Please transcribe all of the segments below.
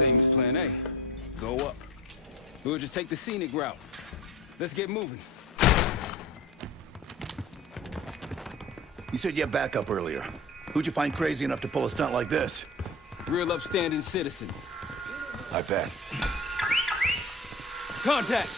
same as plan A. Go up. We'll just take the scenic route. Let's get moving. You said you had backup earlier. Who'd you find crazy enough to pull a stunt like this? Real upstanding citizens. I bet. Contact!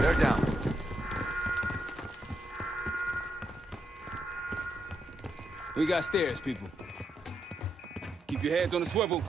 They're down. We got stairs, people. Keep your heads on the swivel.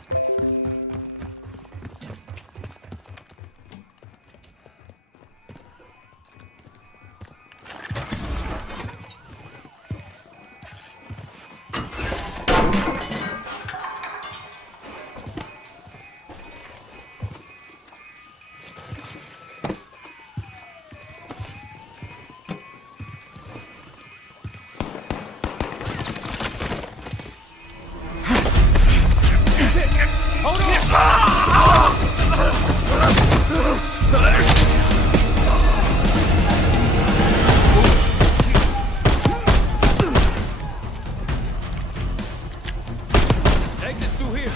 Exit through here.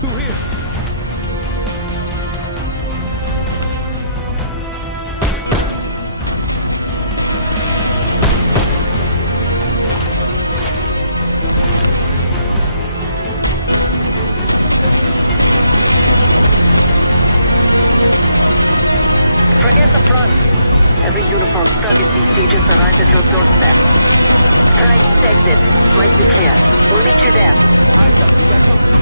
Through here. Forget the front. Every uniformed thug in DC just arrived at your doorstep. Try east exit. Might be clear. We'll meet you there. Eyes up, we got company.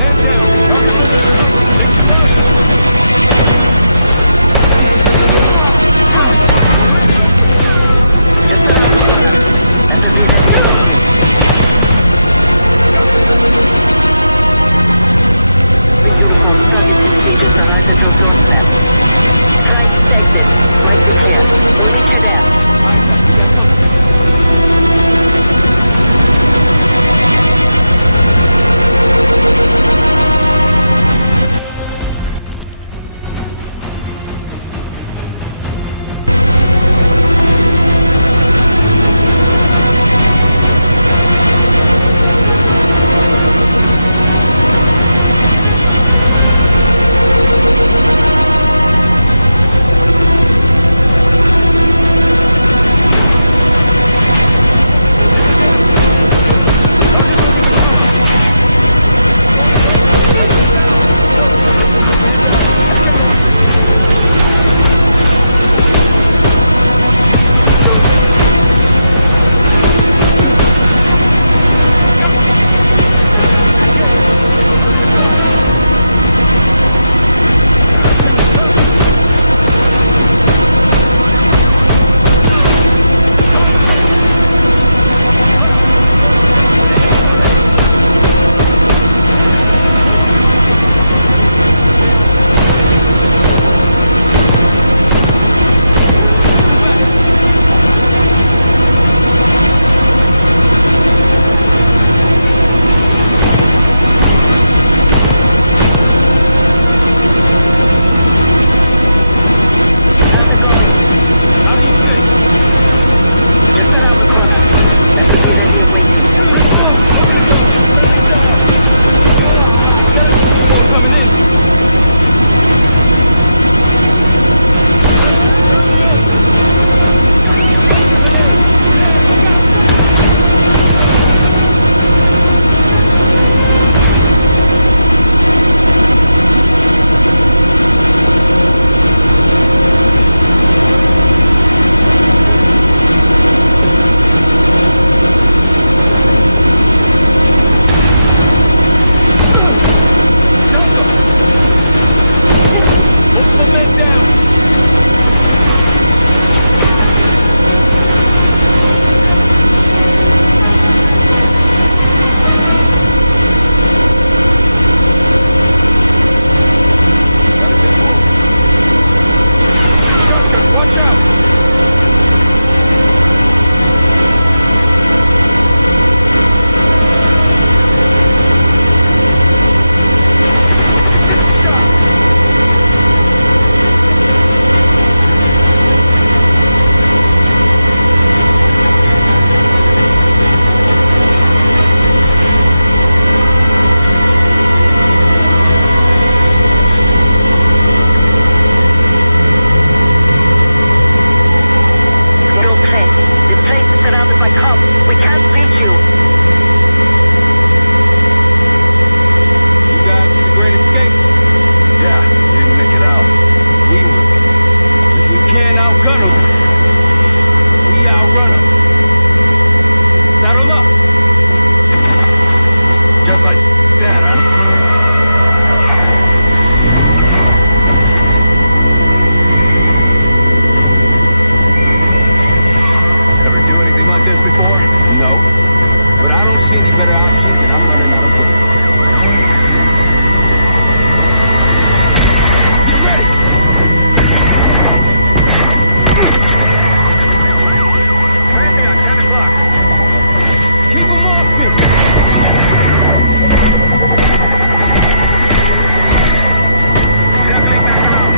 Hands down. Target moving to cover. Take the bus. Just around the corner. And the ready team. Every uniformed thug in DC just arrived at your doorstep. Try east exit. Might be clear. We'll meet you there. Eyes up, we got company. incoming! More coming in! Multiple men down! Got a visual? Shotguns, watch out! This is shot! No play. This place is surrounded by cops. We can't reach you. You guys see the Great Escape? Yeah, he didn't make it out. We will. If we can't outgun them, we outrun them. Saddle up! Just like that, huh? Ever do anything like this before? No, but I don't see any better options and I'm running out of bullets. Get ready! Clancy on 10 o'clock. Keep them off me! Circling back around.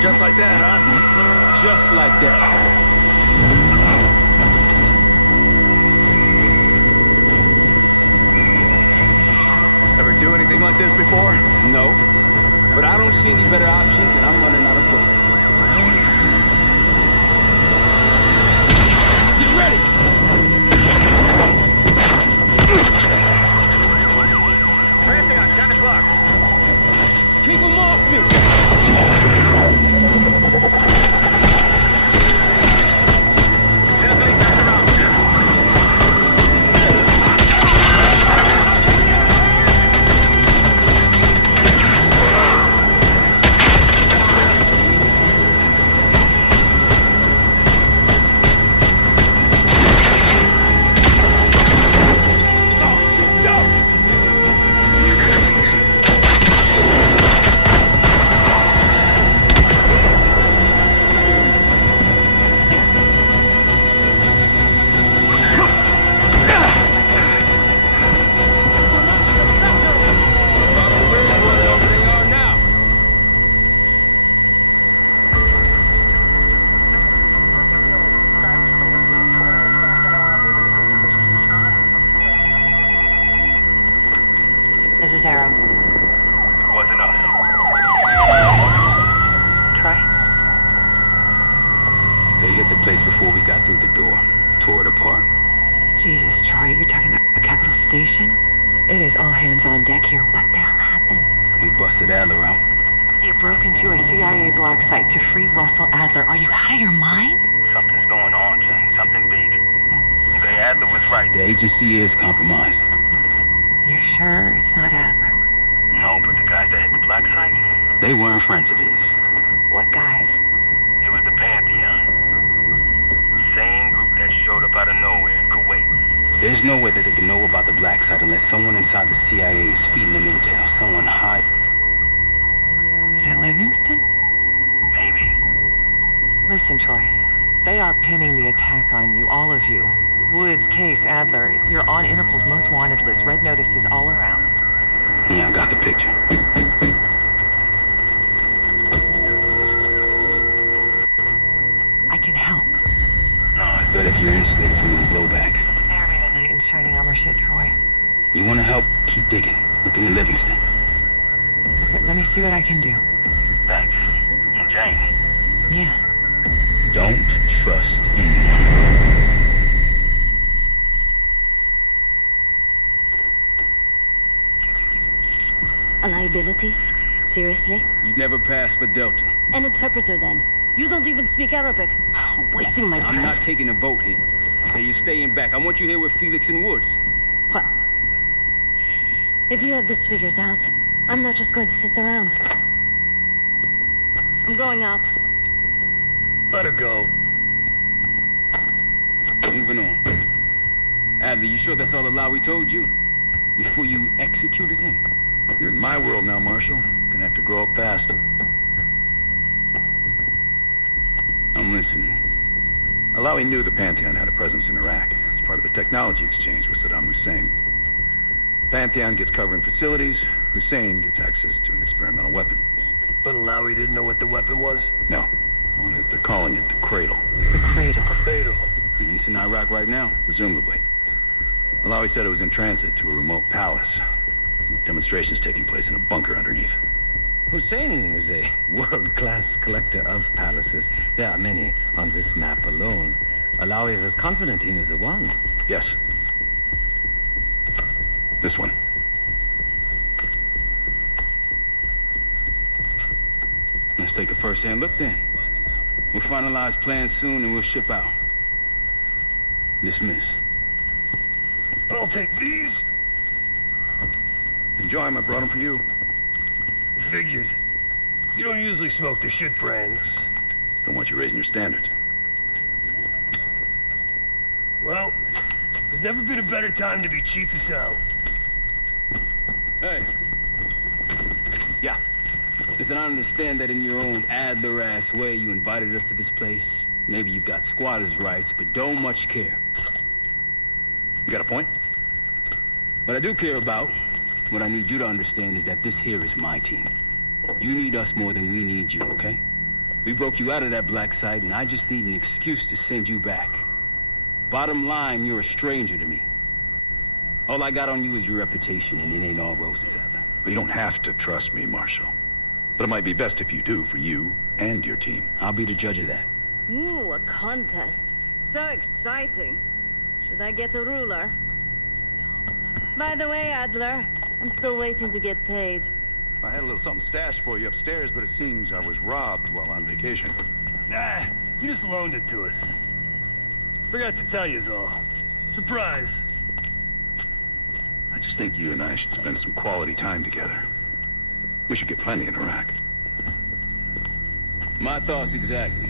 Just like that, huh? Just like that. Ever do anything like this before? No, but I don't see any better options and I'm running out of bullets. Get ready! Clancy on 10 o'clock. Keep them off me! Circling back around. This is Arrow. Wasn't us. Troy? They hit the place before we got through the door. Tore it apart. Jesus, Troy, you're talking about Capital Station? It is all hands on deck here. What the hell happened? We busted Adler out. You broke into a CIA black site to free Russell Adler. Are you out of your mind? Something's going on, James. Something big. Okay, Adler was right. The agency is compromised. You're sure it's not Adler? No, but the guys that hit the black site, They weren't friends of his. What guys? it was the Pantheon. Same group that showed up out of nowhere in Kuwait. There's no way that they can know about the black site unless someone inside the CIA is feeding them intel. Someone high. Is it Livingston? Maybe. Listen, Troy. They are pinning the attack on you, all of you. Woods, Case, Adler. You're on Interpol's most wanted list. Red notices all around. Yeah, I got the picture. I can help. But if you're insulated from any blowback, Spare me the knight in shining armor shit, Troy. you want to help, keep digging. Look into Livingston. Okay, let me see what I can do. Thanks. And Jane. Yeah. Don't trust anyone. A liability? Seriously? You'd never pass for Delta. An interpreter then? You don't even speak Arabic. Wasting my I'm not breath. taking a boat here. Okay, you're staying back. I want you here with Felix and Woods. Well, if you have this figured out, I'm not just going to sit around. I'm going out. Let her go. Moving on. Adler, you sure that's all the lie we told you? Before you executed him? You're in my world now, Marshal. Gonna have to grow up fast. I'm listening. Alawi knew the Pantheon had a presence in Iraq. It's part of a technology exchange with Saddam Hussein. Pantheon gets cover in facilities. Hussein gets access to an experimental weapon. But Alawi didn't know what the weapon was? No, only they're calling it the Cradle, The cradle. Fatal. And it's in Iraq right now. presumably. Alawi said it was in transit to a remote palace. Demonstrations taking place in a bunker underneath. Hussein is a world-class collector of palaces. There are many on this map alone. Alawi was confident he knew the one. Yes. This one. Let's take a first-hand look then. We'll finalize plans soon and we'll ship out. Dismiss. I'll take these. Enjoy them. I brought them for you. Figured. You don't usually smoke the shit brands. Don't want you raising your standards. Well, there's never been a better time to be cheap as hell. Hey. Yeah. Listen, I understand that in your own Adler-ass way you invited us to this place. Maybe you've got squatters' rights, but don't much care. You got a point? What I do care about, what I need you to understand is that this here is my team. You need us more than we need you, okay? We broke you out of that black site, and I just need an excuse to send you back. Bottom line, you're a stranger to me. All I got on you is your reputation, and it ain't all roses, Adler. But you don't have to trust me, Marshal. But it might be best if you do, for you and your team. I'll be the judge of that. Ooh, a contest. So exciting. Should I get a ruler? By the way, Adler, I'm still waiting to get paid. I had a little something stashed for you upstairs, but it seems I was robbed while on vacation. Nah, you just loaned it to us. Forgot to tell yous all. Surprise. I just think you and I should spend some quality time together. We should get plenty in Iraq. My thoughts exactly.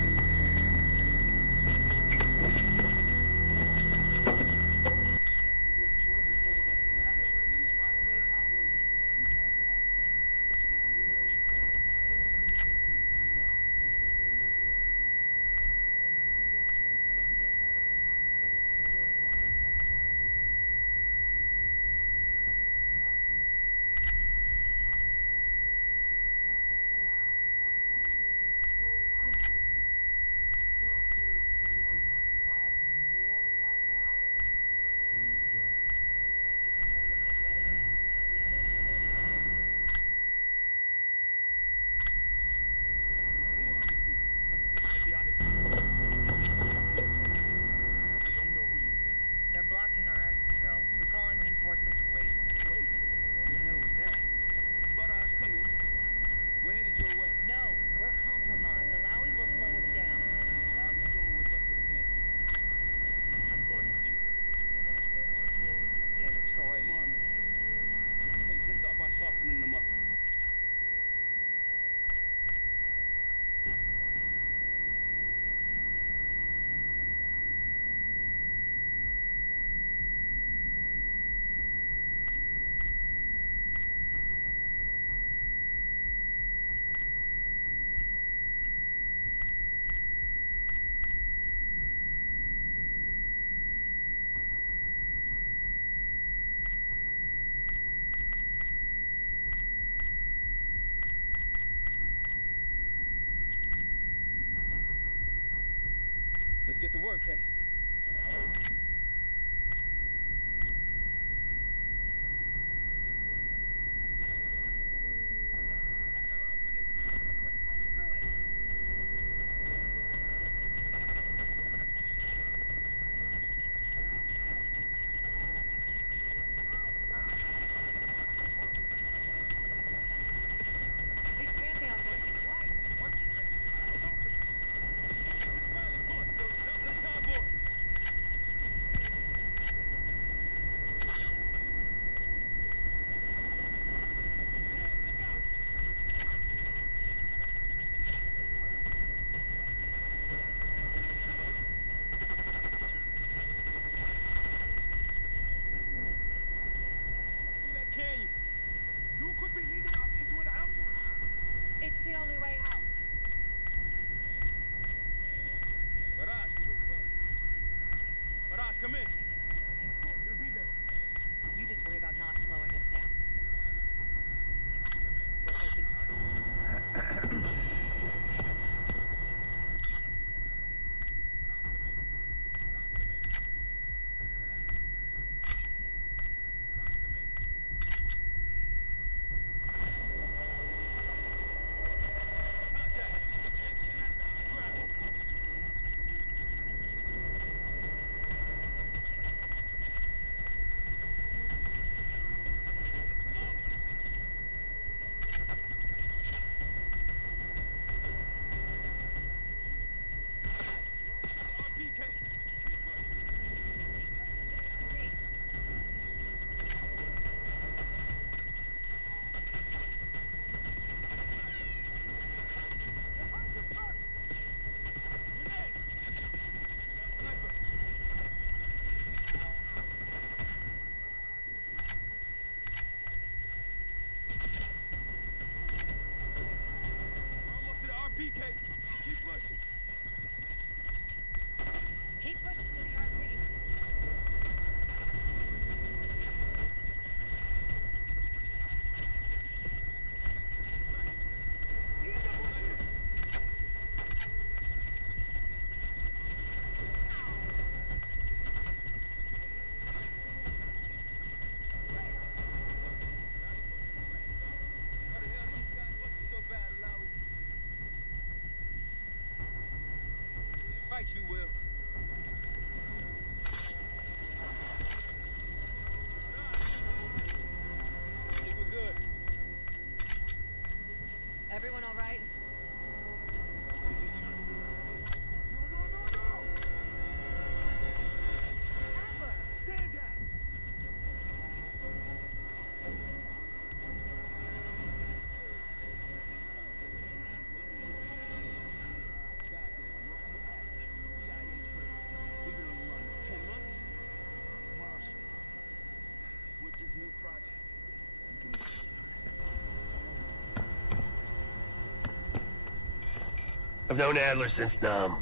I've known Adler since Nam.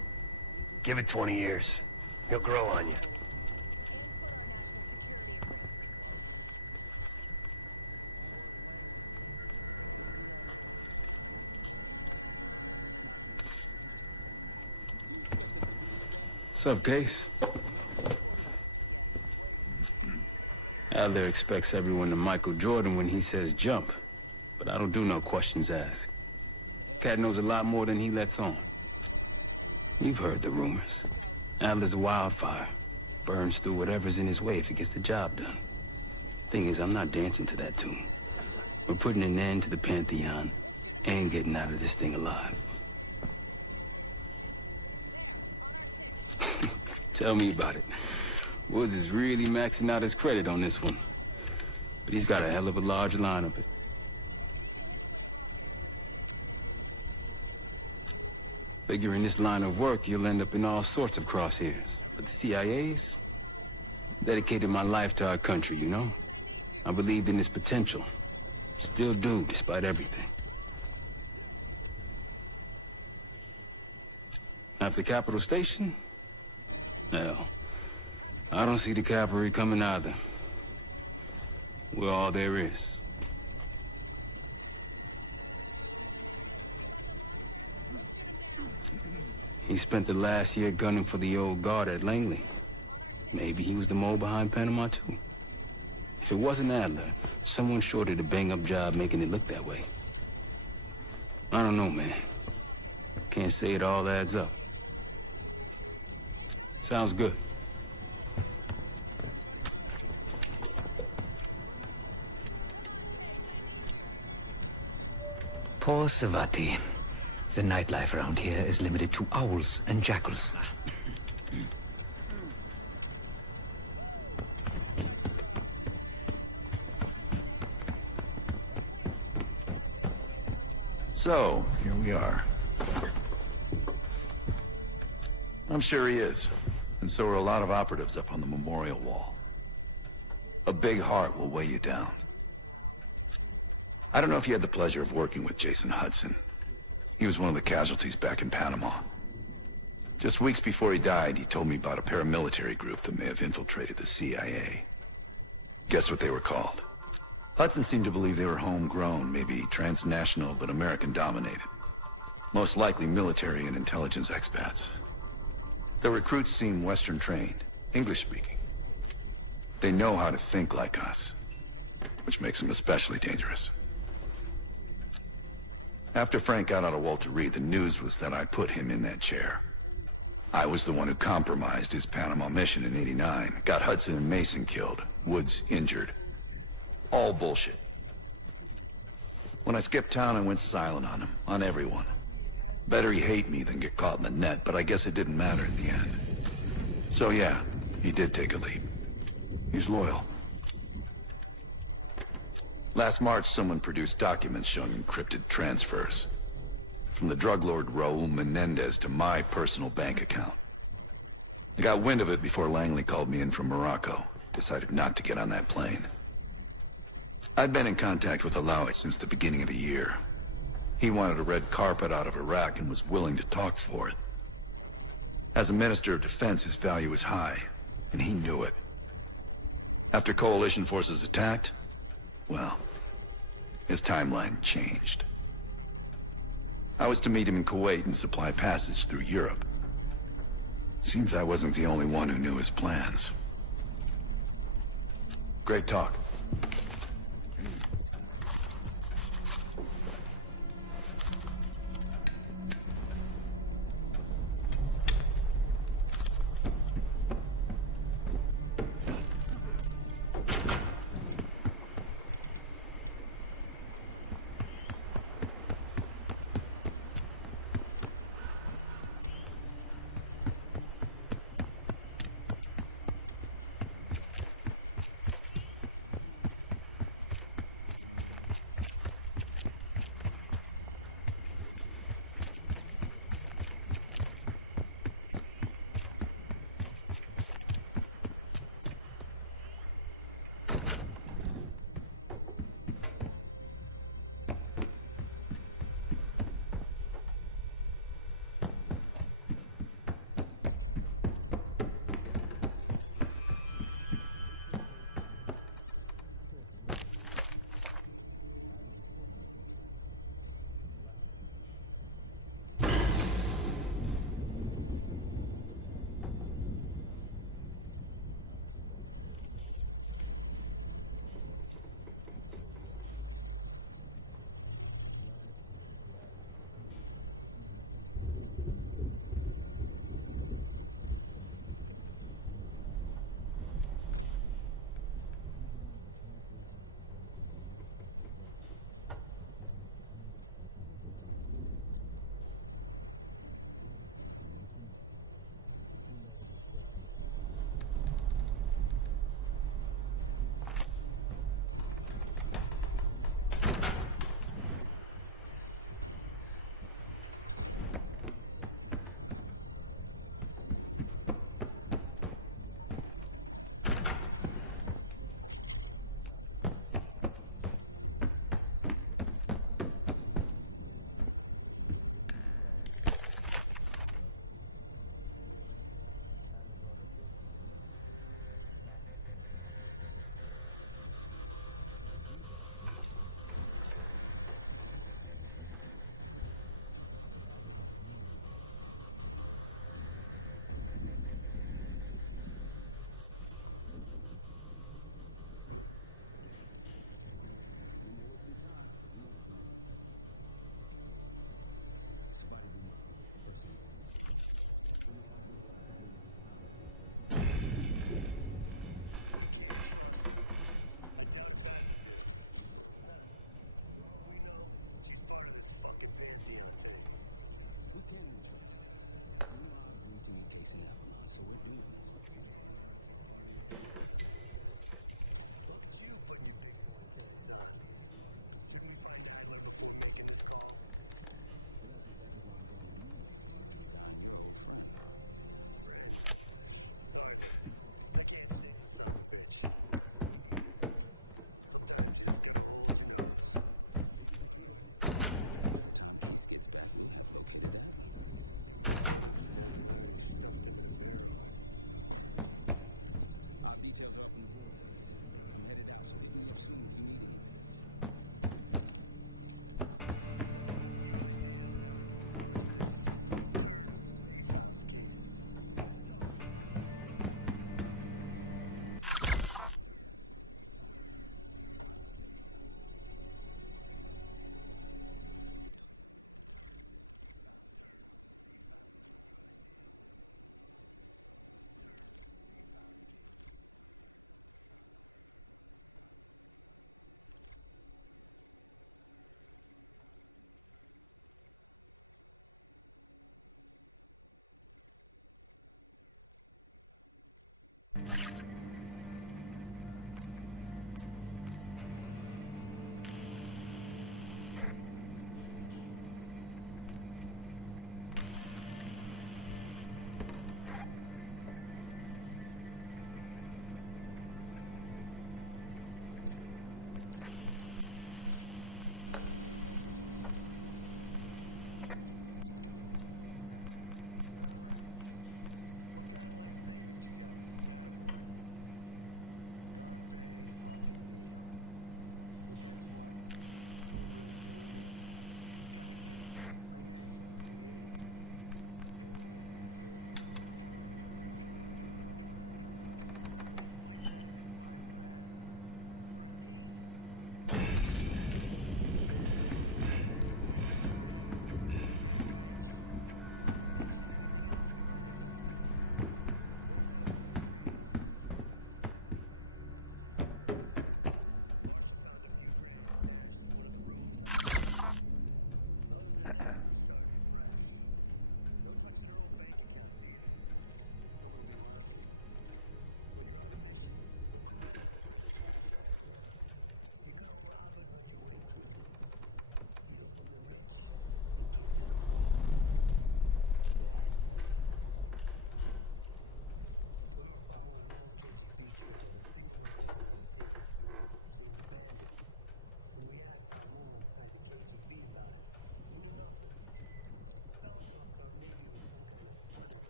Give it 20 years. He'll grow on you. Sup, Case? Adler expects everyone to Michael Jordan when he says jump, but I don't do no questions asked. Cat knows a lot more than he lets on. You've heard the rumors. Adler's a wildfire. Burns through whatever's in his way if he gets the job done. Thing is, I'm not dancing to that tune. We're putting an end to the Pantheon and getting out of this thing alive. Tell me about it. Woods is really maxing out his credit on this one. But he's got a hell of a large line of it. Figure in this line of work, you'll end up in all sorts of crosshairs. But the CIA's dedicated my life to our country, you know? I believed in its potential. Still do, despite everything. After Capital Station? Hell, I don't see the cavalry coming either. We're all there is. He spent the last year gunning for the old guard at Langley. Maybe he was the mole behind Panama, too. If it wasn't Adler, someone sure did a bang-up job making it look that way. I don't know, man. Can't say it all adds up. Sounds good. Poor Savati. The nightlife around here is limited to owls and jackals. So, here we are. I'm sure he is. And so are a lot of operatives up on the memorial wall. A big heart will weigh you down. I don't know if you had the pleasure of working with Jason Hudson. He was one of the casualties back in Panama. Just weeks before he died, he told me about a paramilitary group that may have infiltrated the CIA. Guess what they were called? Hudson seemed to believe they were homegrown, maybe transnational, but American-dominated. Most likely military and intelligence expats. The recruits seem Western-trained, English-speaking. They know how to think like us, which makes them especially dangerous. After Frank got out of Walter Reed, the news was that I put him in that chair. I was the one who compromised his Panama mission in '89, got Hudson and Mason killed, Woods injured. All bullshit. When I skipped town, I went silent on him, on everyone. Better he hate me than get caught in the net, but I guess it didn't matter in the end. So yeah, he did take a leap. He's loyal. Last March, someone produced documents showing encrypted transfers. From the drug lord Raul Menendez to my personal bank account. I got wind of it before Langley called me in from Morocco. Decided not to get on that plane. I'd been in contact with Alawi since the beginning of the year. He wanted a red carpet out of Iraq and was willing to talk for it. As a Minister of Defense, his value was high, and he knew it. After coalition forces attacked, well, his timeline changed. I was to meet him in Kuwait and supply passage through Europe. Seems I wasn't the only one who knew his plans. Great talk.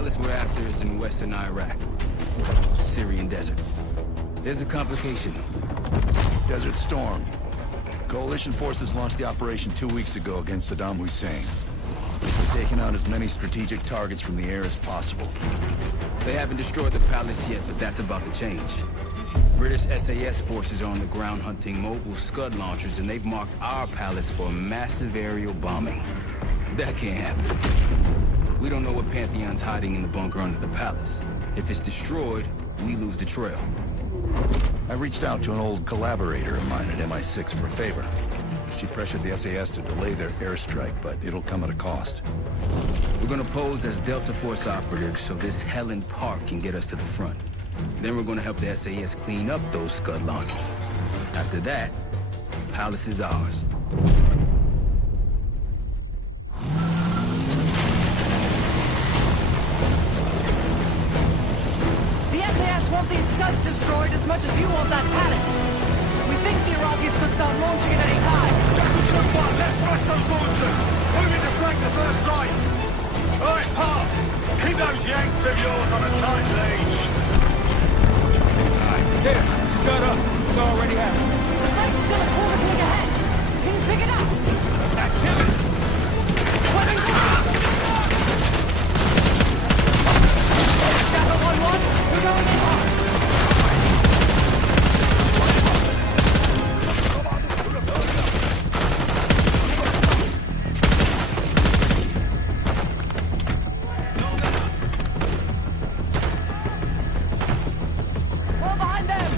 palace we're after is in western Iraq. Syrian desert. There's a complication. Desert Storm. Coalition forces launched the operation 2 weeks ago against Saddam Hussein. We're taking out as many strategic targets from the air as possible. They haven't destroyed the palace yet, but that's about to change. British SAS forces are on the ground hunting mobile Scud launchers, and they've marked our palace for a massive aerial bombing. That can't happen. We don't know what Pantheon's hiding in the bunker under the palace. If it's destroyed, we lose the trail. I reached out to an old collaborator of mine at MI6 for a favor. She pressured the SAS to delay their airstrike, but it'll come at a cost. We're gonna pose as Delta Force operatives so this Helen Park can get us to the front. Then we're gonna help the SAS clean up those Scud launchers. After that, Palace is ours. The SAS want these Scuds destroyed as much as you want that palace. We think the Iraqis could start launching at any time. Let's rush those launchers! Moving to flank the first sight! Alright, Park! Keep those Yanks of yours on a tight leash! There, Scud up. It's already happening. The site's still a quarter click ahead. Can you pick it up? Activity! Jackal 1-1, we're going in hard. Fall behind them!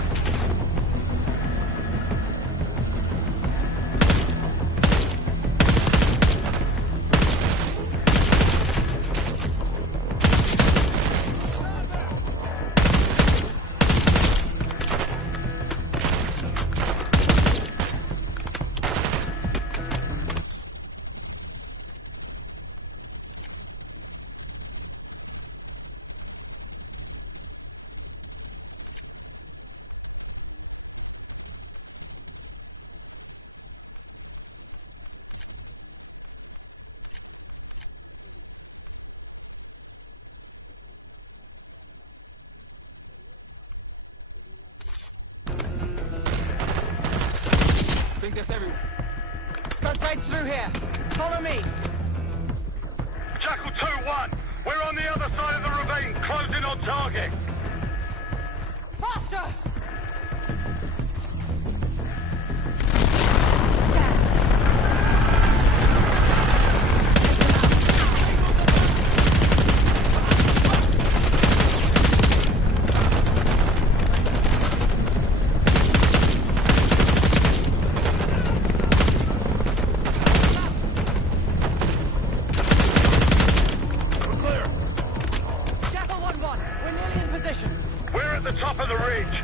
I think that's everyone. Scud sights through here. Follow me. Jackal 2-1! We're on the other side of the ravine, closing on target! Faster! We're at the top of the ridge.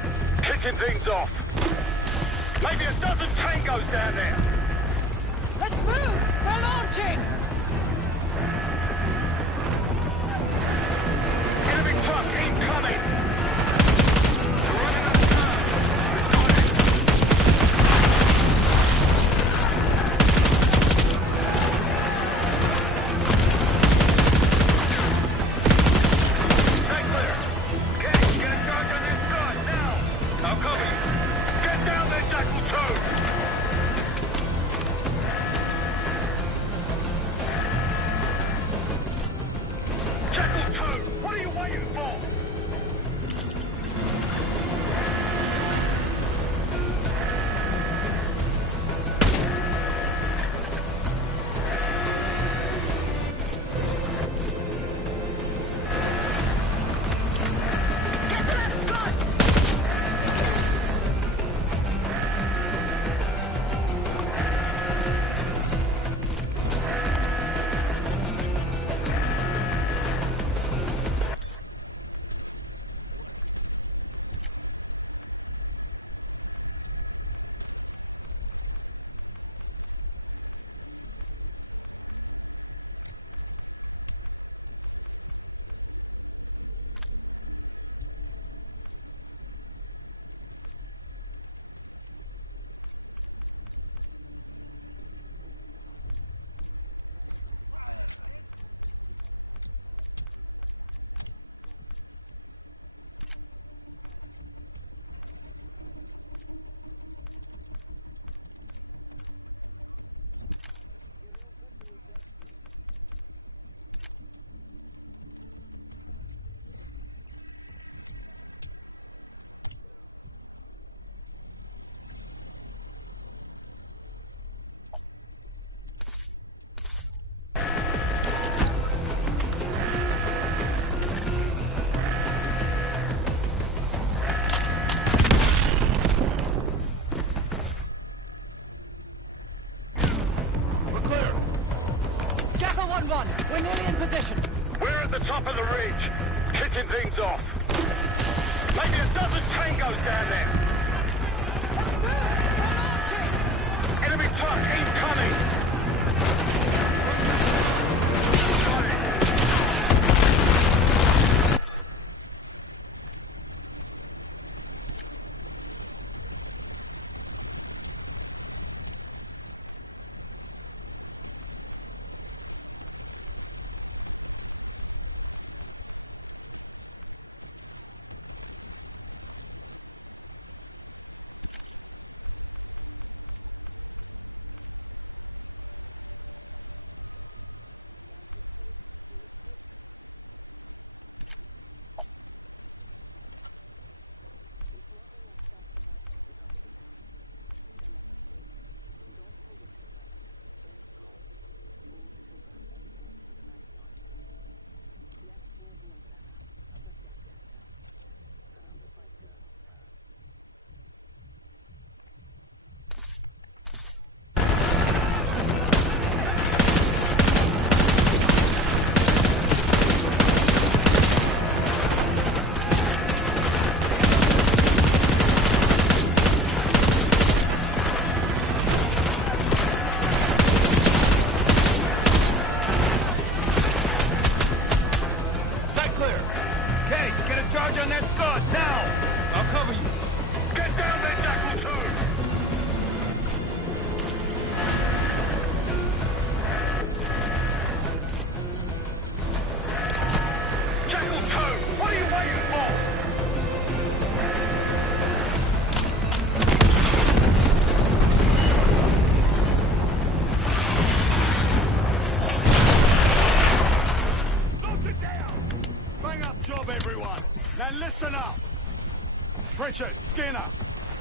1. We're nearly in position. We're at the top of the ridge, kicking things off. Maybe a dozen tangos down there. Enemy truck incoming! Pritchard, Skinner,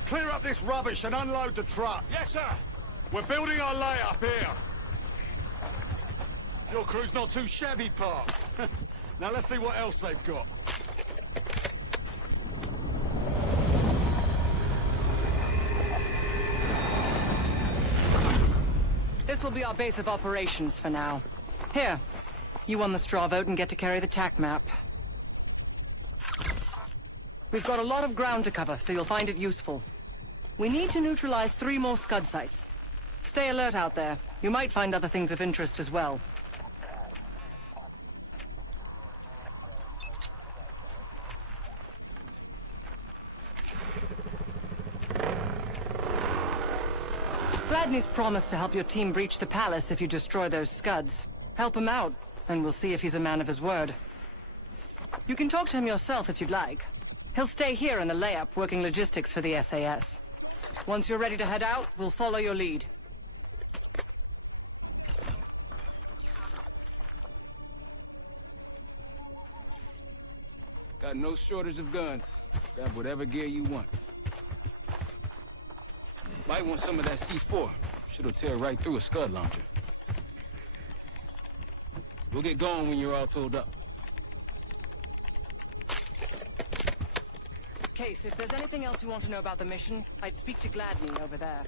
clear up this rubbish and unload the trucks. Yes, sir. We're building our layup here. Your crew's not too shabby, Park. Now let's see what else they've got. This will be our base of operations for now. Here, you won the straw vote and get to carry the TAC map. We've got a lot of ground to cover, so you'll find it useful. We need to neutralize 3 more Scud sites. Stay alert out there. You might find other things of interest as well. Gladney's promised to help your team breach the palace if you destroy those Scuds. Help him out, and we'll see if he's a man of his word. You can talk to him yourself if you'd like. He'll stay here in the layup, working logistics for the SAS. Once you're ready to head out, we'll follow your lead. Got no shortage of guns. Grab whatever gear you want. Might want some of that C4. Shit'll tear right through a Scud launcher. We'll get going when you're all tooled up. Case, if there's anything else you want to know about the mission, I'd speak to Gladney over there.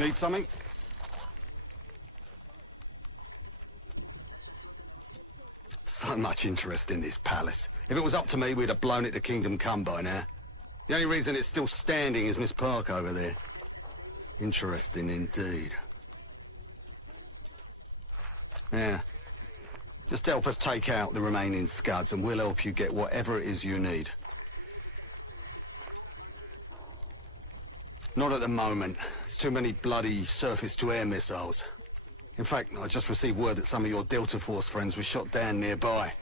Need something? So much interest in this palace. If it was up to me, we'd have blown it to Kingdom Come by now. The only reason it's still standing is Miss Park over there. Interesting indeed. Yeah. Just help us take out the remaining Scuds and we'll help you get whatever it is you need. Not at the moment. There's too many bloody surface-to-air missiles. In fact, I just received word that some of your Delta Force friends were shot down nearby.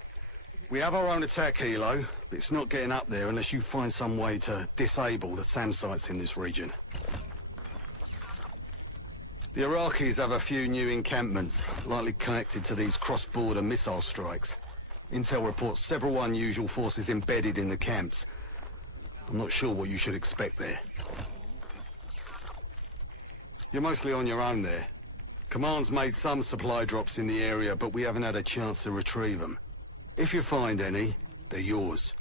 We have our own attack helo, but it's not getting up there unless you find some way to disable the SAM sites in this region. The Iraqis have a few new encampments, likely connected to these cross-border missile strikes. Intel reports several unusual forces embedded in the camps. I'm not sure what you should expect there. You're mostly on your own there. Command's made some supply drops in the area, but we haven't had a chance to retrieve them. If you find any, they're yours.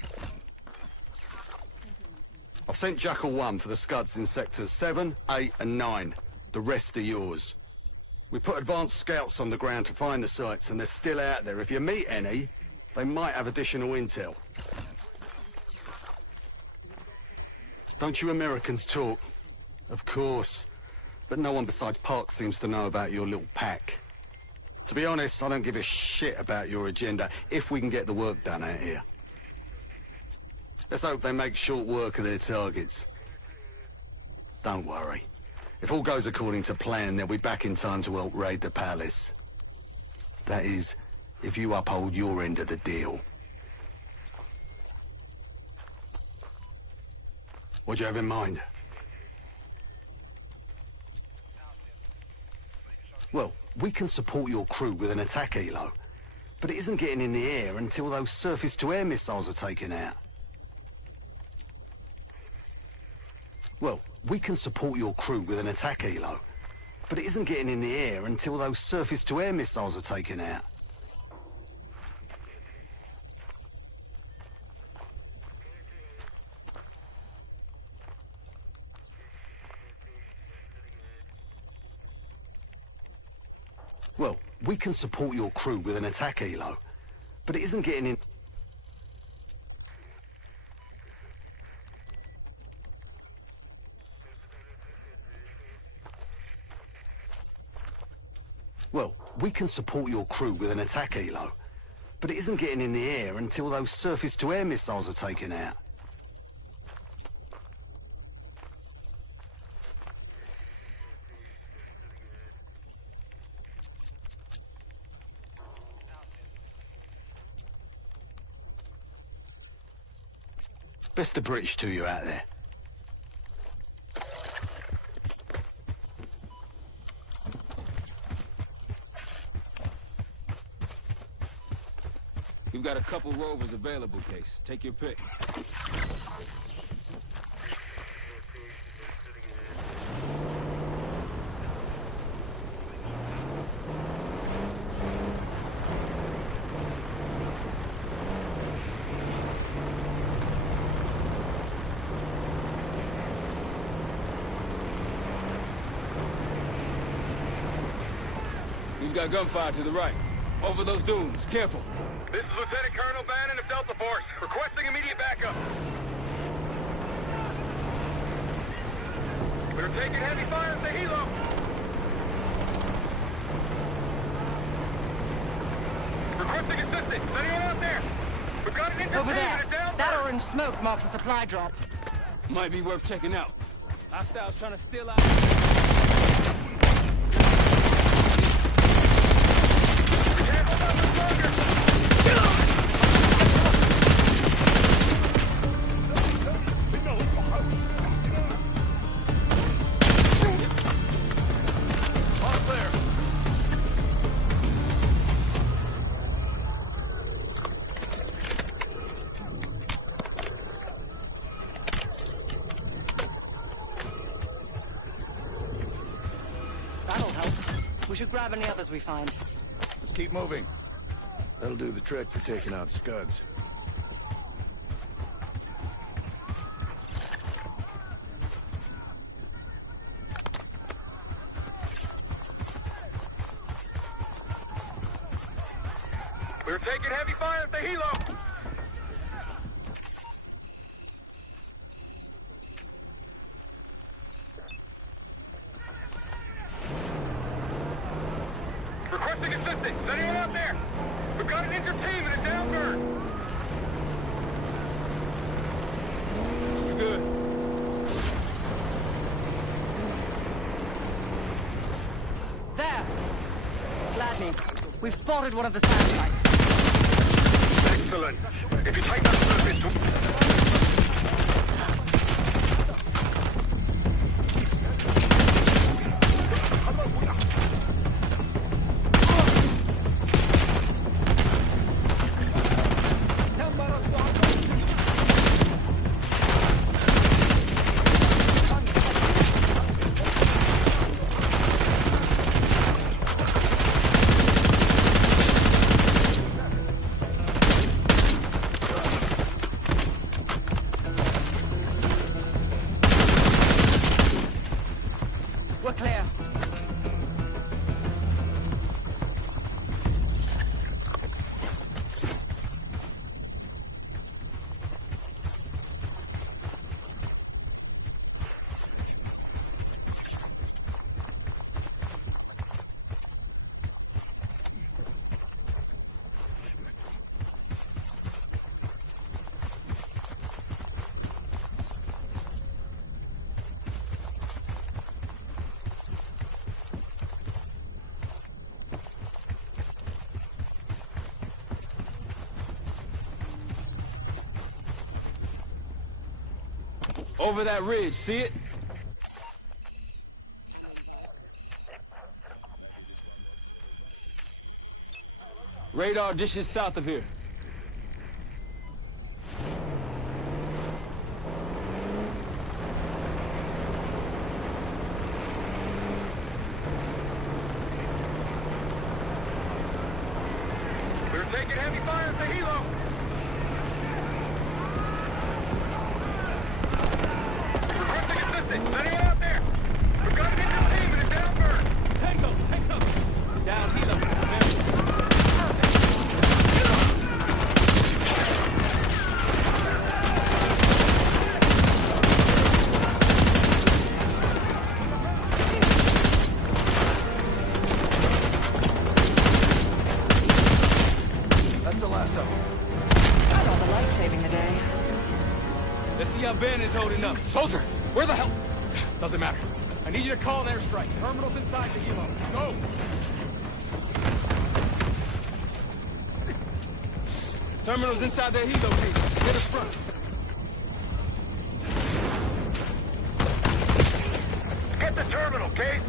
I've sent Jackal 1 for the Scuds in sectors 7, 8 and 9. The rest are yours. We put advanced scouts on the ground to find the sites, and they're still out there. If you meet any, they might have additional intel. Don't you Americans talk? Of course. But no one besides Park seems to know about your little pack. To be honest, I don't give a shit about your agenda if we can get the work done out here. Let's hope they make short work of their targets. Don't worry. If all goes according to plan, they'll be back in time to help raid the palace. That is, if you uphold your end of the deal. What do you have in mind? Well, we can support your crew with an attack helo, but it isn't getting in the air until those surface-to-air missiles are taken out. Well, we can support your crew with an attack helo, but it isn't getting in the air until those surface-to-air missiles are taken out. Well, we can support your crew with an attack helo, but it isn't getting in... Well, we can support your crew with an attack helo, but it isn't getting in the air until those surface-to-air missiles are taken out. Best of British to you out there. We've got a couple rovers available, Case. Take your pick. We've got gunfire to the right. Over those dunes. Careful. This is Lieutenant Colonel Bannon of Delta Force, requesting immediate backup. We're taking heavy fire at the helo. Requesting assistance. Is anyone out there? We've got an intercept Over there. and a down That bird. orange smoke marks a supply drop. Might be worth checking out. Hostiles trying to steal out. That'll help. We should grab any others we find. Let's keep moving. That'll do the trick for taking out Scuds. We're taking heavy fire at the helo. Requesting assistance. Is anyone out there? We've got an injured team and a down bird. We're good. There! Gladney, we've spotted one of the sand sites. Excellent. If you take that surface to... Over that ridge, see it? Radar dishes south of here. We're taking heavy fire at the helo. Requesting assistance. Is anyone out there? We've got an injured team and it's downburn. Tango, take cover. Down helo. That's the last of them. Got all the light saving the day. Let's see how Ben is holding up. Soldier, where the hell? Doesn't matter. I need you to call an airstrike. Terminal's inside the helo. Go! Terminal's inside their helo case. Near the front. Get the terminal, Case!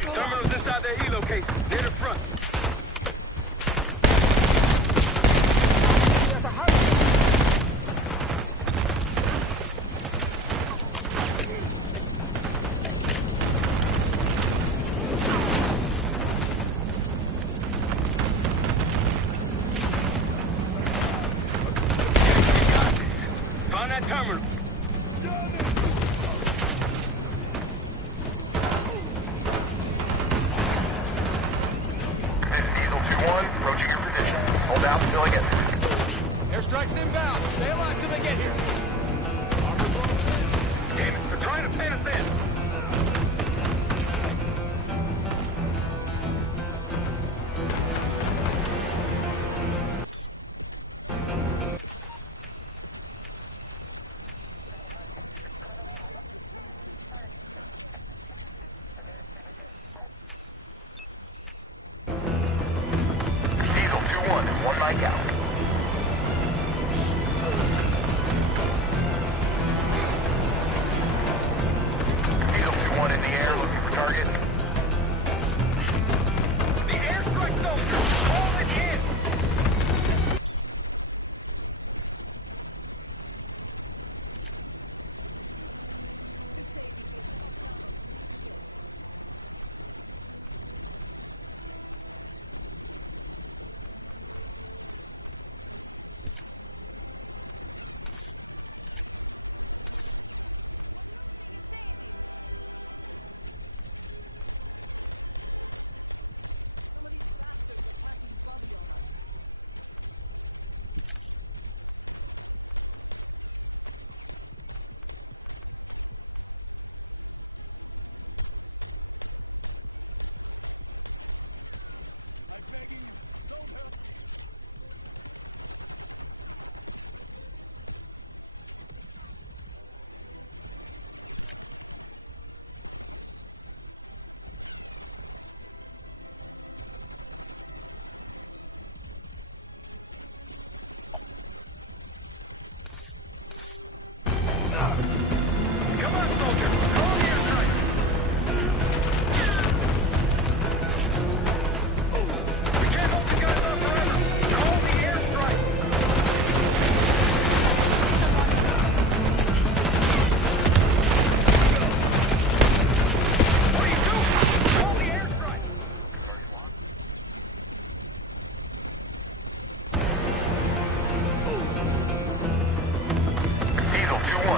Terminal's inside their helo case, near the front. Find that terminal. This is Diesel 2-1, approaching your position. Hold out until I get there. Airstrike's inbound. Stay alive till they get here. Damn it, they're trying to pin us in. Diesel 2-1 is one mic out.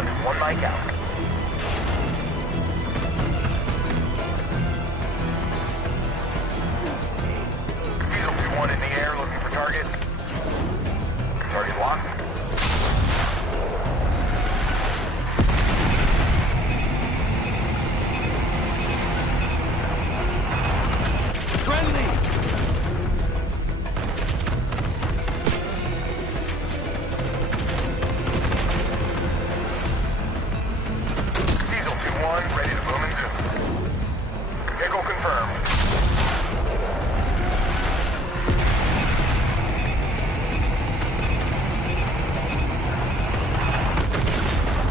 2-1 is one mic out. Diesel 2-1 in the air, looking for target. Target locked. Friendly! Diesel 2-1, ready to boom and zoom. Vehicle confirmed.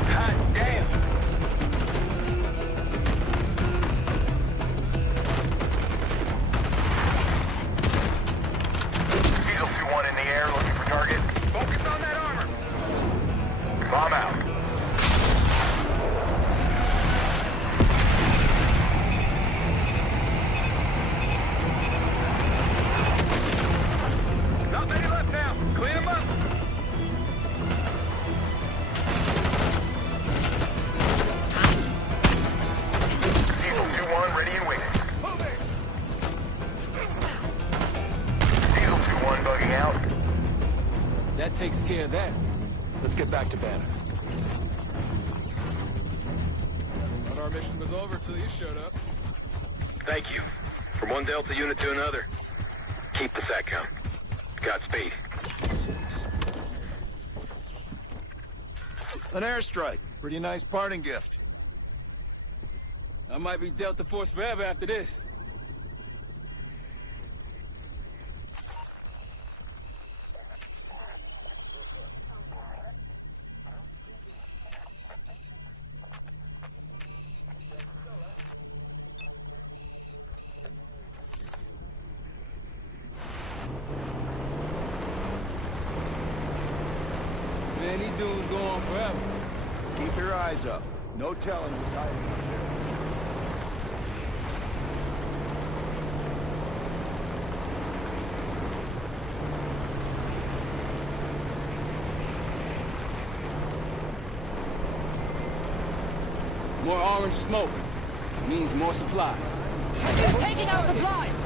Hot damn! Diesel 2-1 in the air, looking for target. Focus on that armor. Bomb out. Not many left now. Clean them up. Diesel 2-1 ready and waiting. Diesel 2-1 bugging out. That takes care of that. Let's get back to Banner. Thought our mission was over till you showed up. Thank you. From one Delta unit to another. Keep the sat count. Godspeed. An airstrike. Pretty nice parting gift. I might be Delta Force forever after this. Man, these dudes go on forever. Keep your eyes up. No telling what's hiding out there. More orange smoke means more supplies. They're taking our supplies!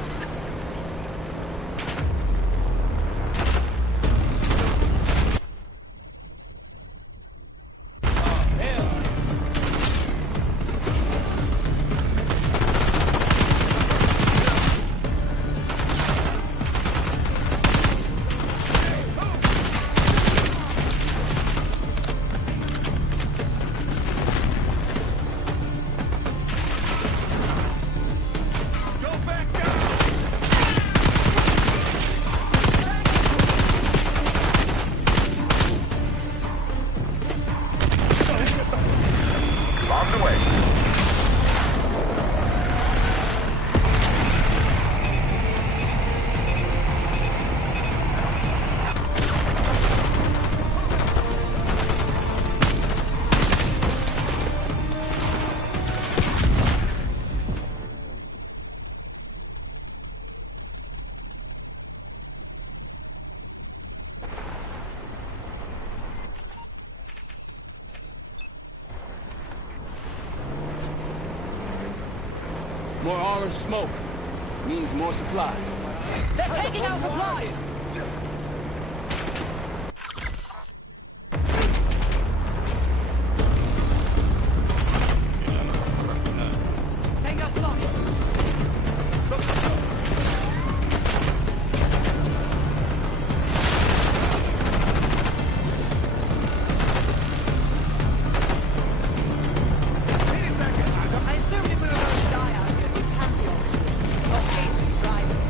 Bombs away. More orange smoke means more supplies. They're taking our supplies! Tango spotted! I assumed if we were going to die out here, we'd have the option of facing riders.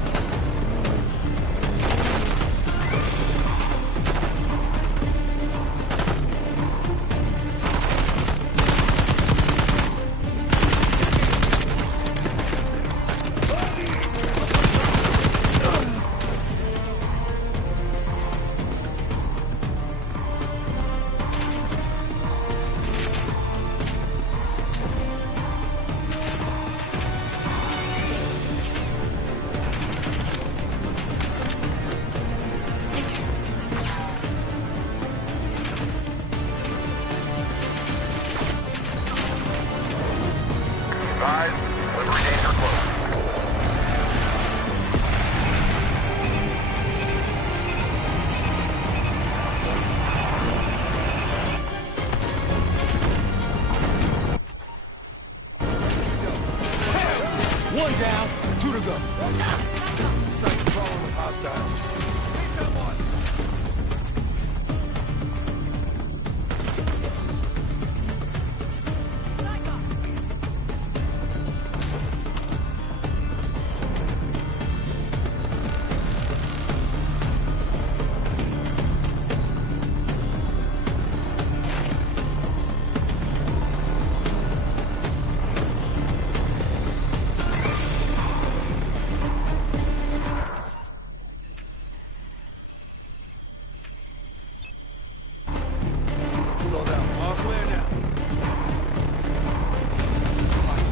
All clear now.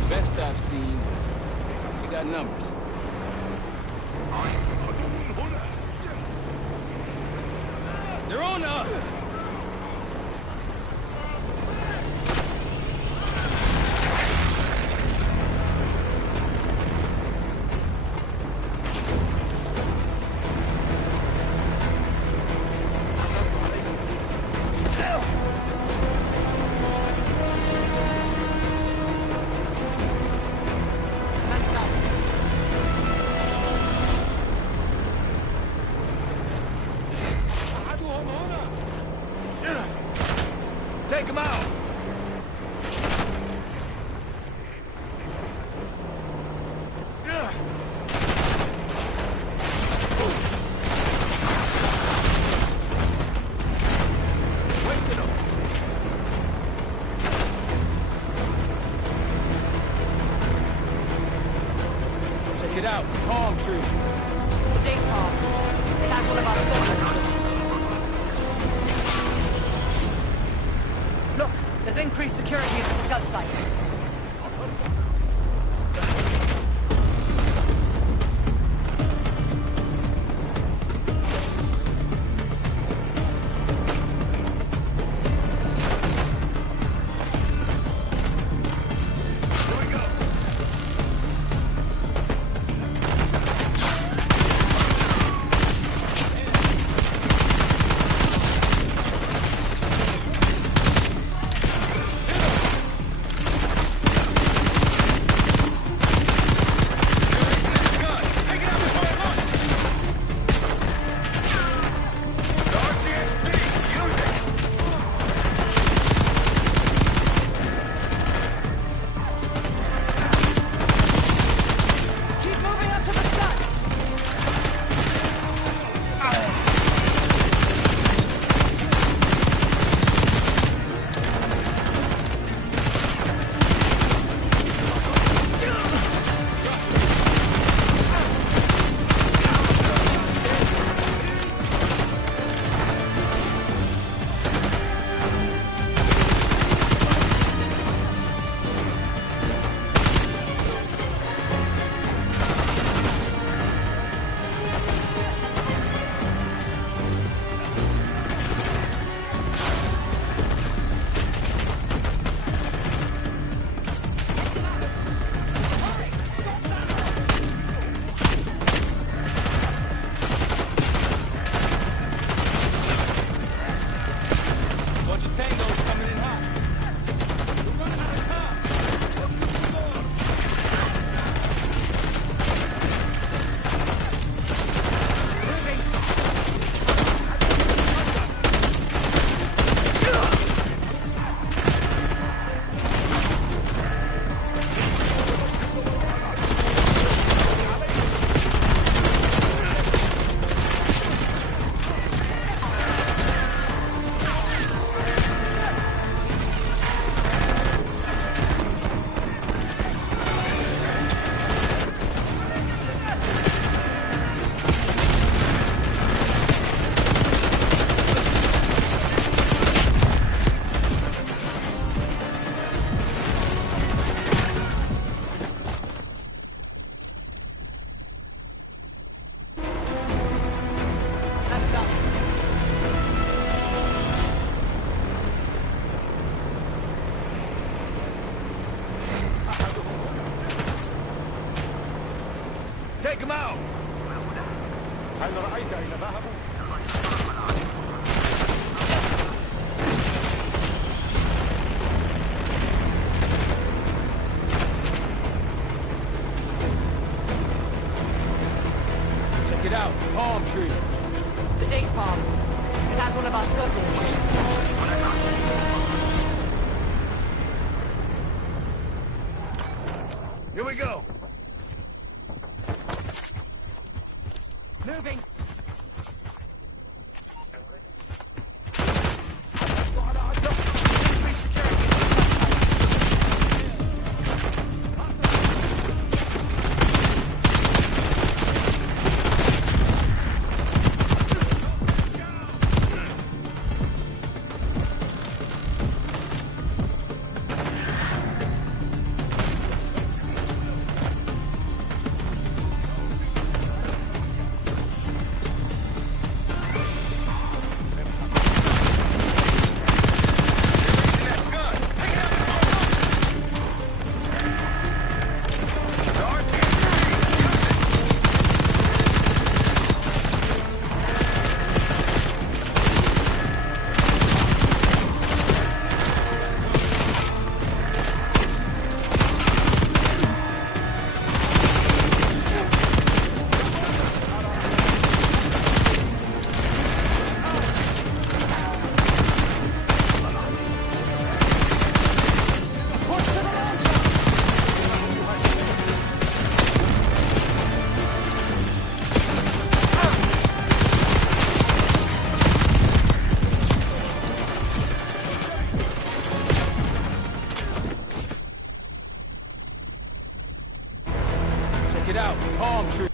Best I've seen, but we got numbers. They're on us! Take him out! Wasted him! Check it out, palm trees. Date palm. It has one of our scopes. Look, there's increased security at the Scud site. Take him out! هل رأيت أين ذهبوا؟ Check it out, palm trees. The date palm. It has one of our scope launchers. Here we go! Moving. Calm, trooper.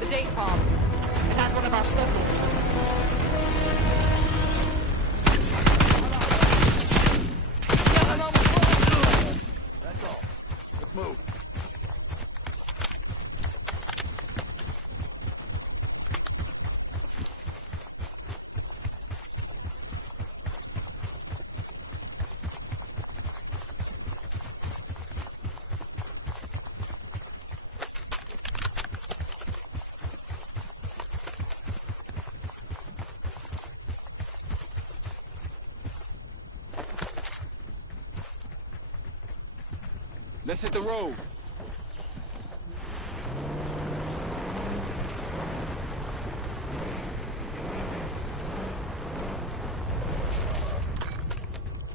The date farm. It has one of our smoke launchers. That's all. Let's move. Let's hit the road.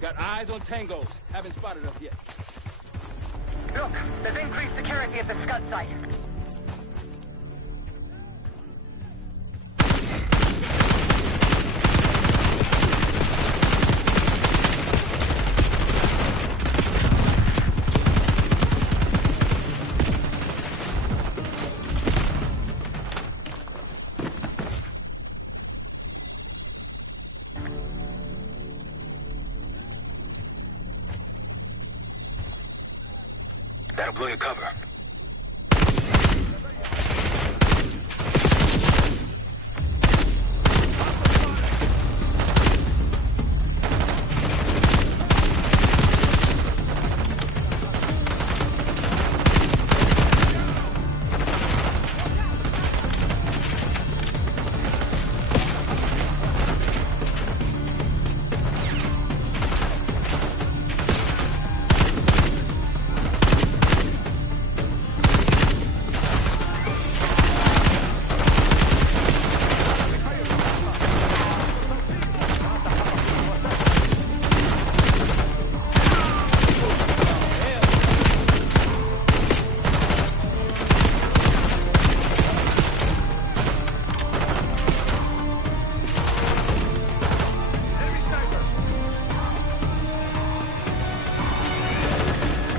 Got eyes on tangos. Haven't spotted us yet. Look, there's increased security at the Scud site. That'll blow your cover.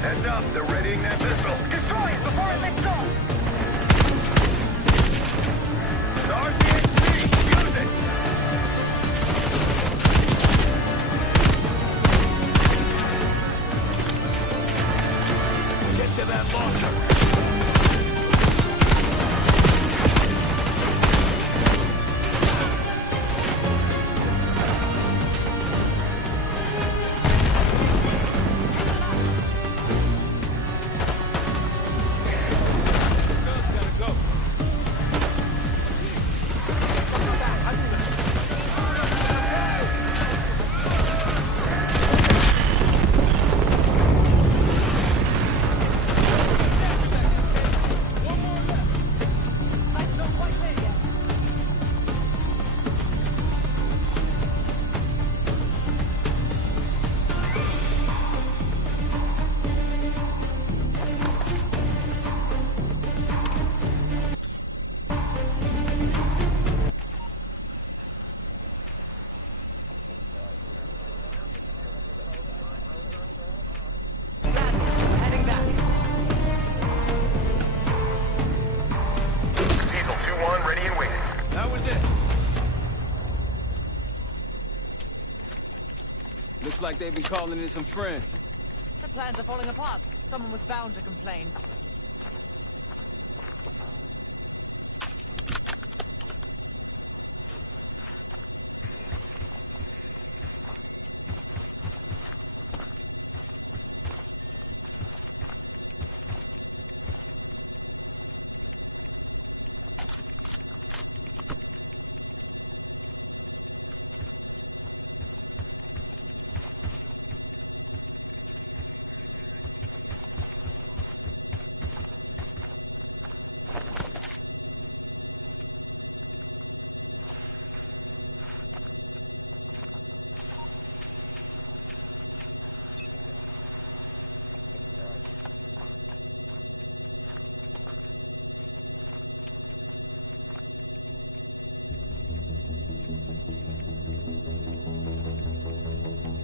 Heads up, they're readying that missile. Destroy it before it lifts off! The RCXD, use it! Get to that launcher. Gotta go. they've been calling in some friends. The plans are falling apart. Someone was bound to complain.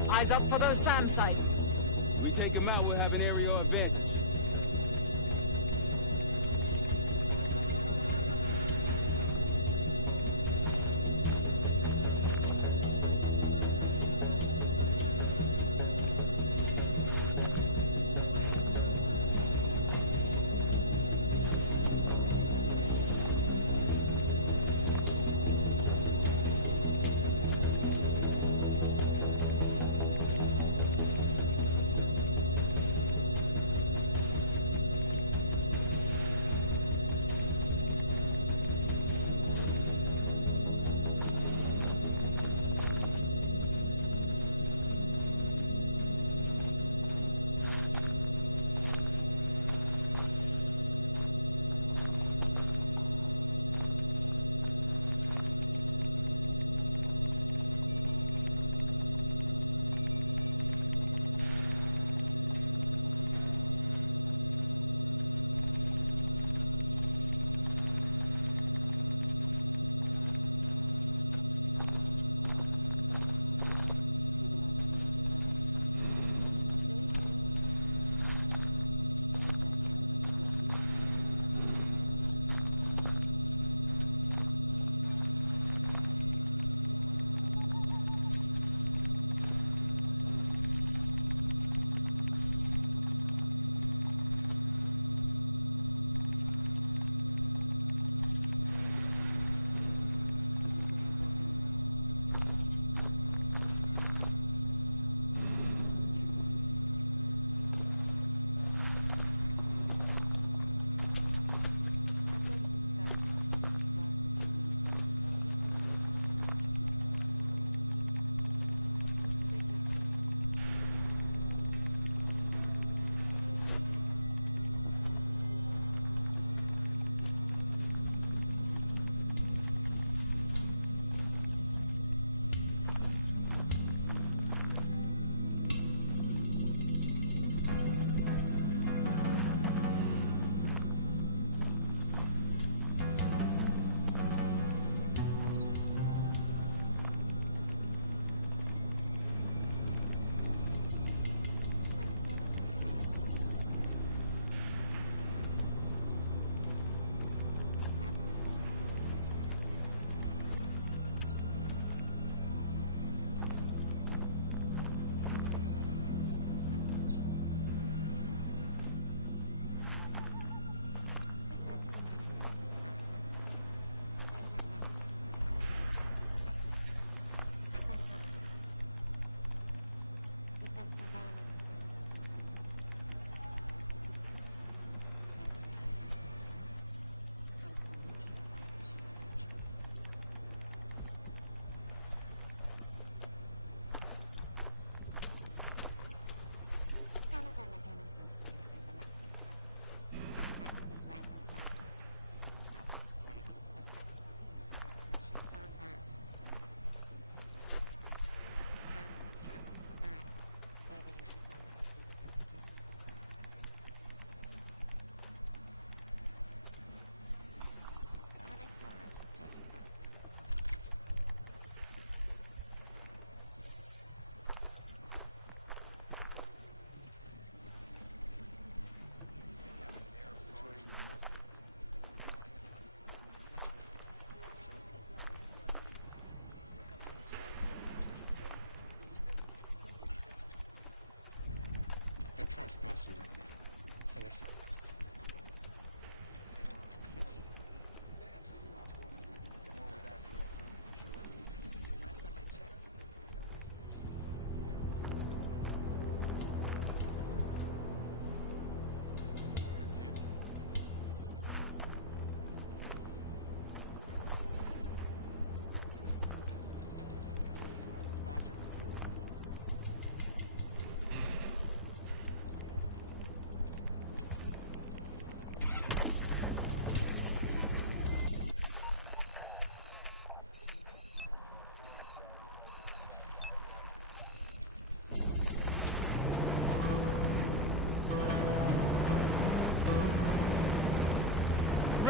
Eyes up for those SAM sites. We take them out, we'll have an aerial advantage.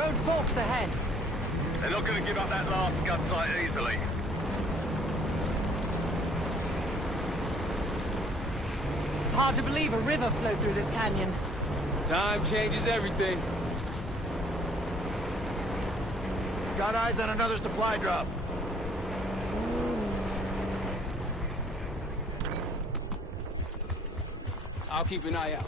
road forks ahead. They're not gonna give up that last Scud site easily. It's hard to believe a river flowed through this canyon. Time changes everything. Got eyes on another supply drop. I'll keep an eye out.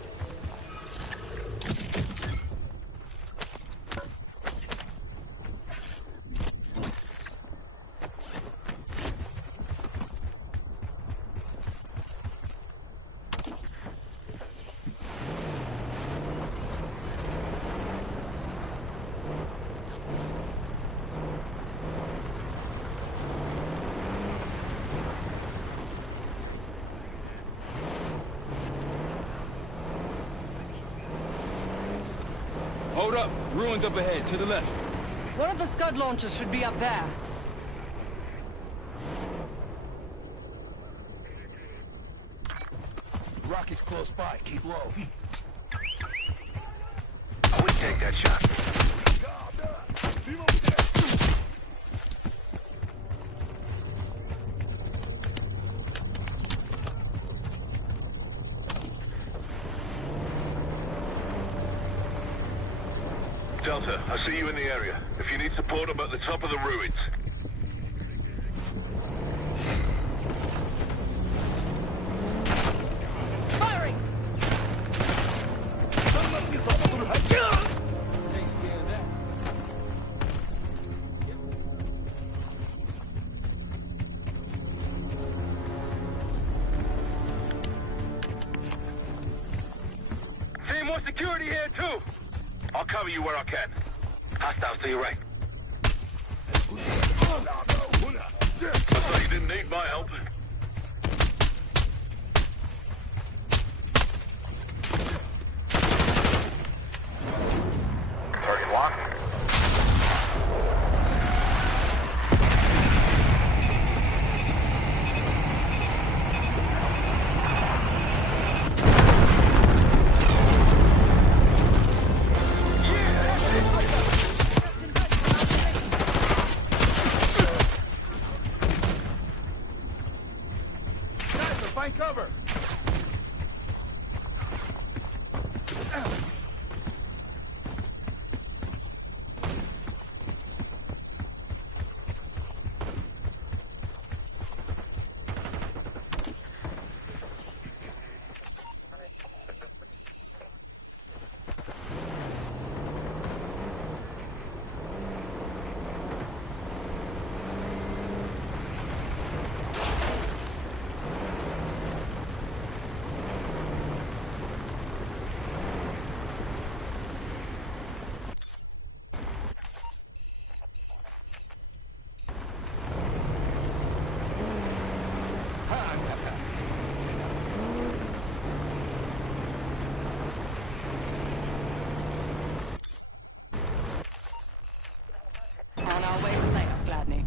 Hold up. Ruins up ahead, to the left. One of the Scud launchers should be up there. Rocket's close by. Keep low. I would take that shot. Delta, I see you in the area. If you need support, I'm at the top of the ruins. Firing! Takes care of that. See more security here, too. I'll cover you where I can. Hostiles to your right. Looks like you didn't need my help. Target locked. Find cover! On our way to layoff, Gladney.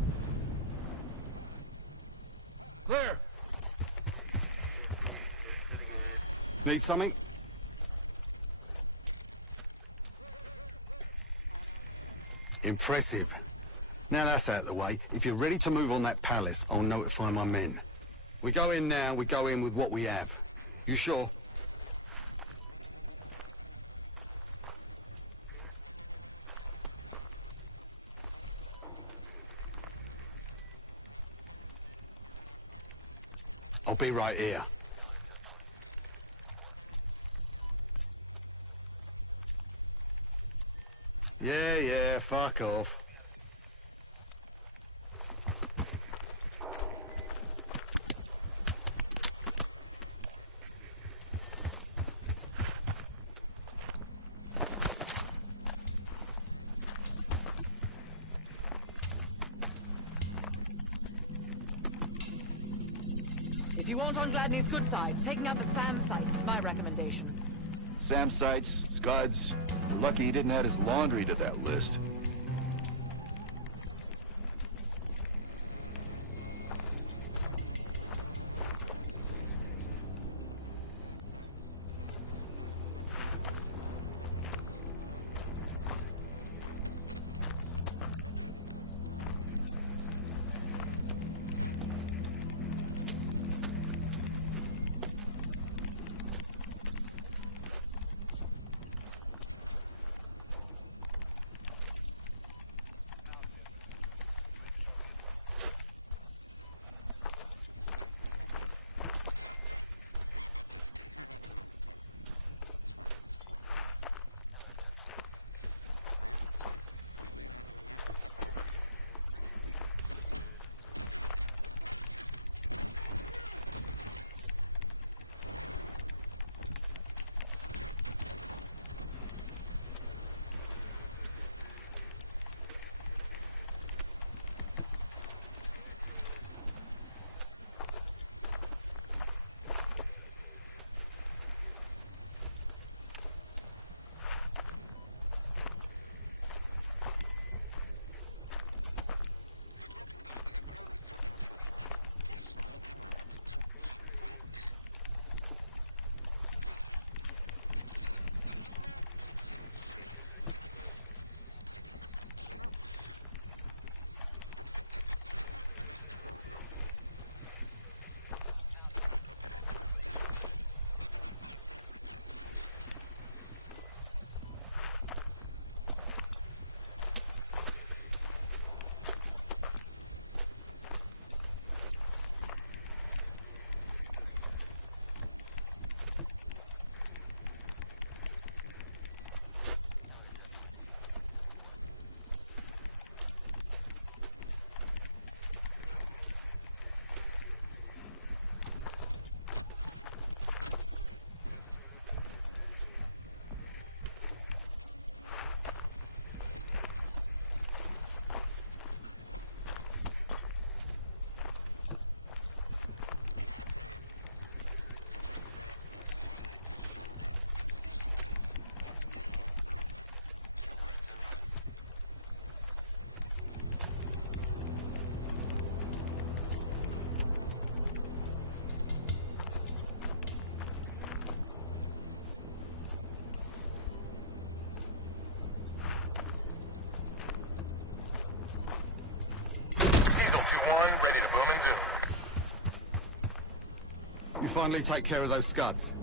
Clear! Need something? Impressive. Now that's out of the way, if you're ready to move on that palace, I'll notify my men. We go in now, we go in with what we have. You sure? I'll be right here. Yeah, fuck off. If you want on Gladney's good side, taking out the SAM sites is my recommendation. SAM sites, Scuds. We're lucky he didn't add his laundry to that list. finally take care of those scuds?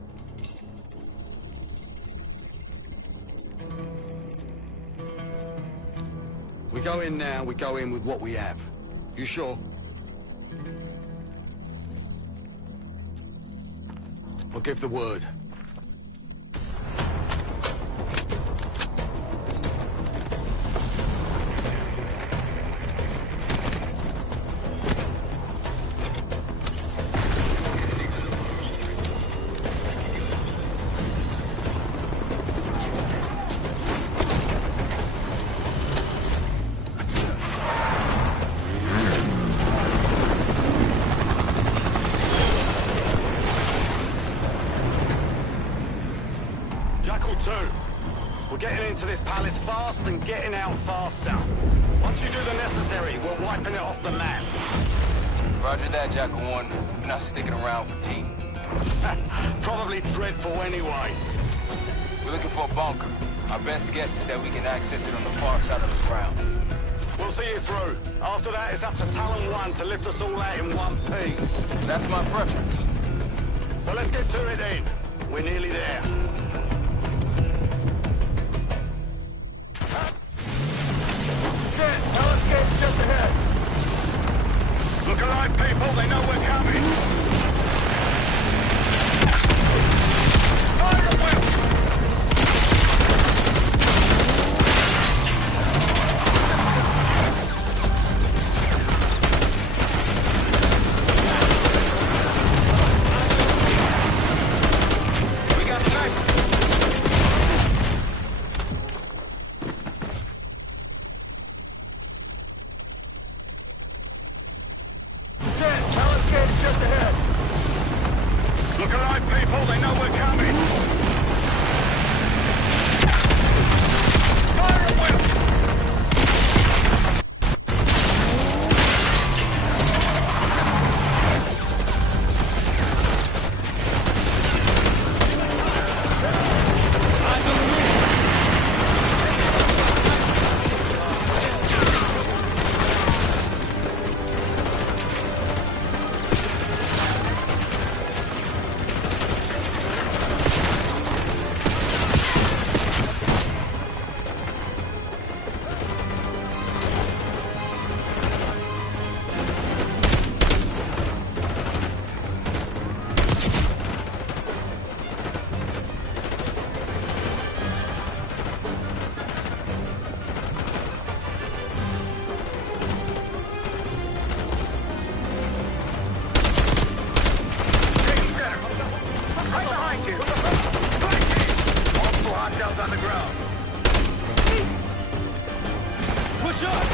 We go in now, we go in with what we have. You sure? I'll give the word. Jackal 2, we're getting into this palace fast and getting out faster. Once you do the necessary, we're wiping it off the map. Roger that, Jackal 1. We're not sticking around for tea. Probably dreadful anyway. We're looking for a bunker. Our best guess is that we can access it on the far side of the grounds. We'll see you through. After that, it's up to Talon 1 to lift us all out in one piece. That's my preference. So let's get to it then. We're nearly there. Just ahead. Look alive, people. They know we're coming. Fire at will. We got snipers. Just ahead. Look alive, people. They know we're coming. Fire at will. On the ground. Push up!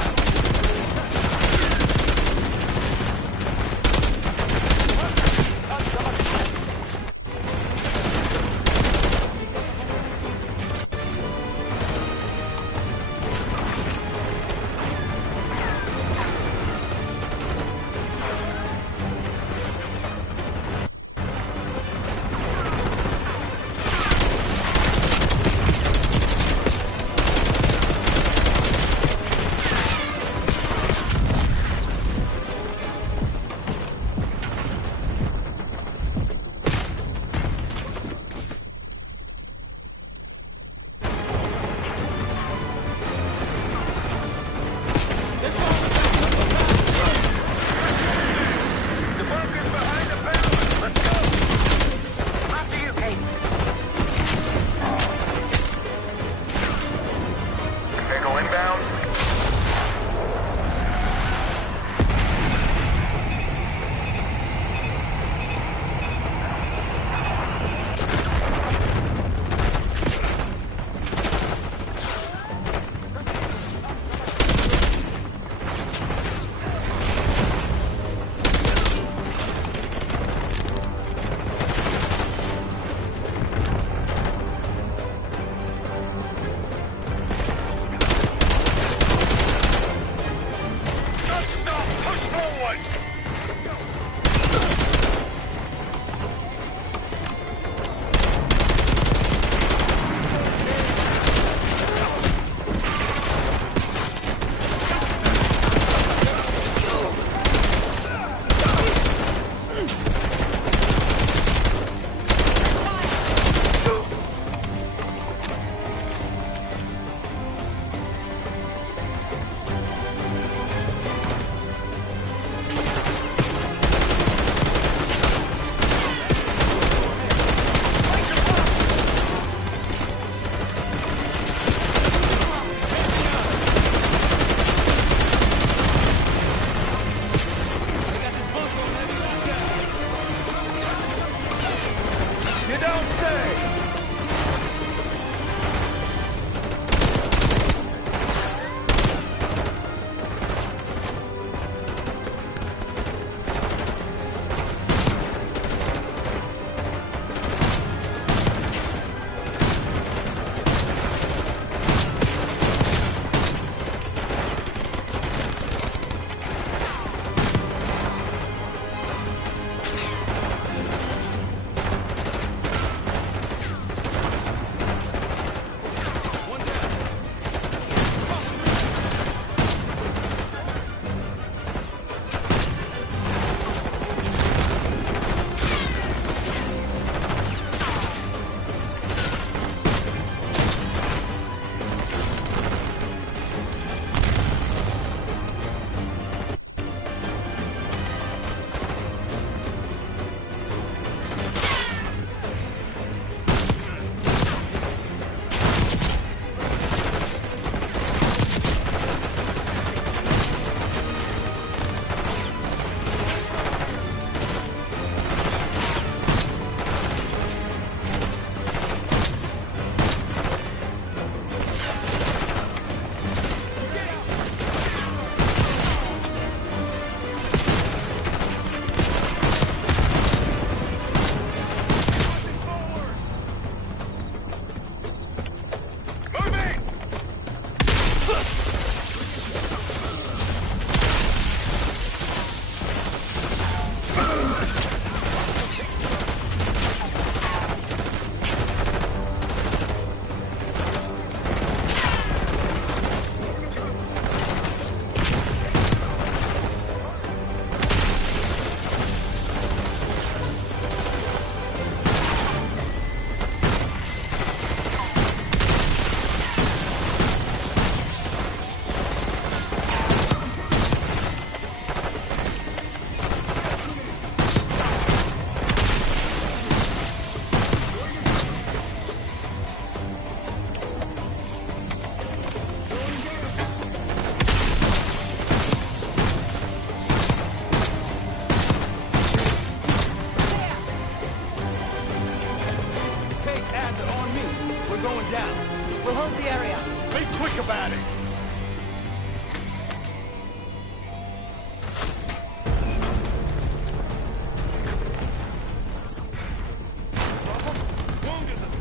We'll hold the area. Be quick about it!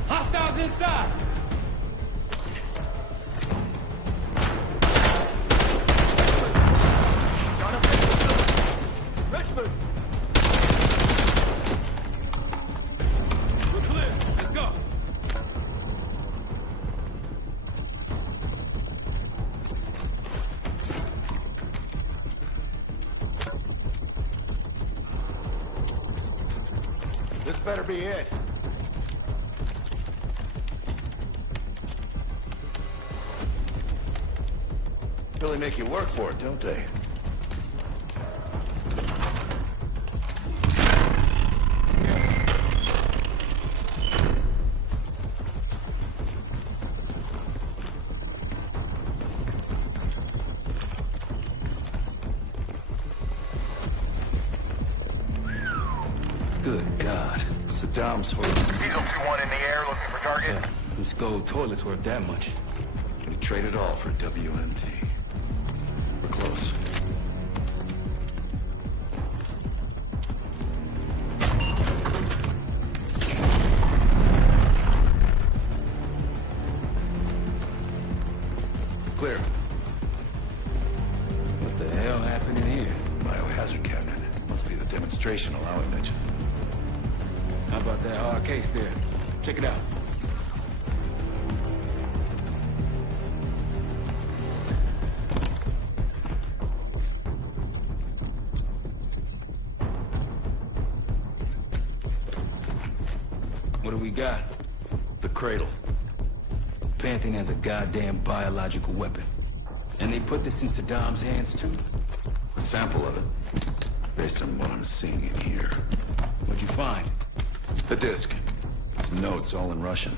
Hostiles inside! Richmond! We're clear. Let's go. This better be it. Really make you work for it, don't they? Good God. Saddam's horse. Diesel 2-1 in the air, looking for target. Yeah, this gold toilet's worth that much. We trade it all for WMD. We're close. Clear. What the hell happened in here? Biohazard cabinet. Must be the demonstration allowing that. How about that hard case there? Check it out. What do we got? The cradle. Pantheon has a goddamn biological weapon. And they put this in Saddam's hands too? A sample of it. Based on what I'm seeing in here. What'd you find? The disc. Some notes, all in Russian.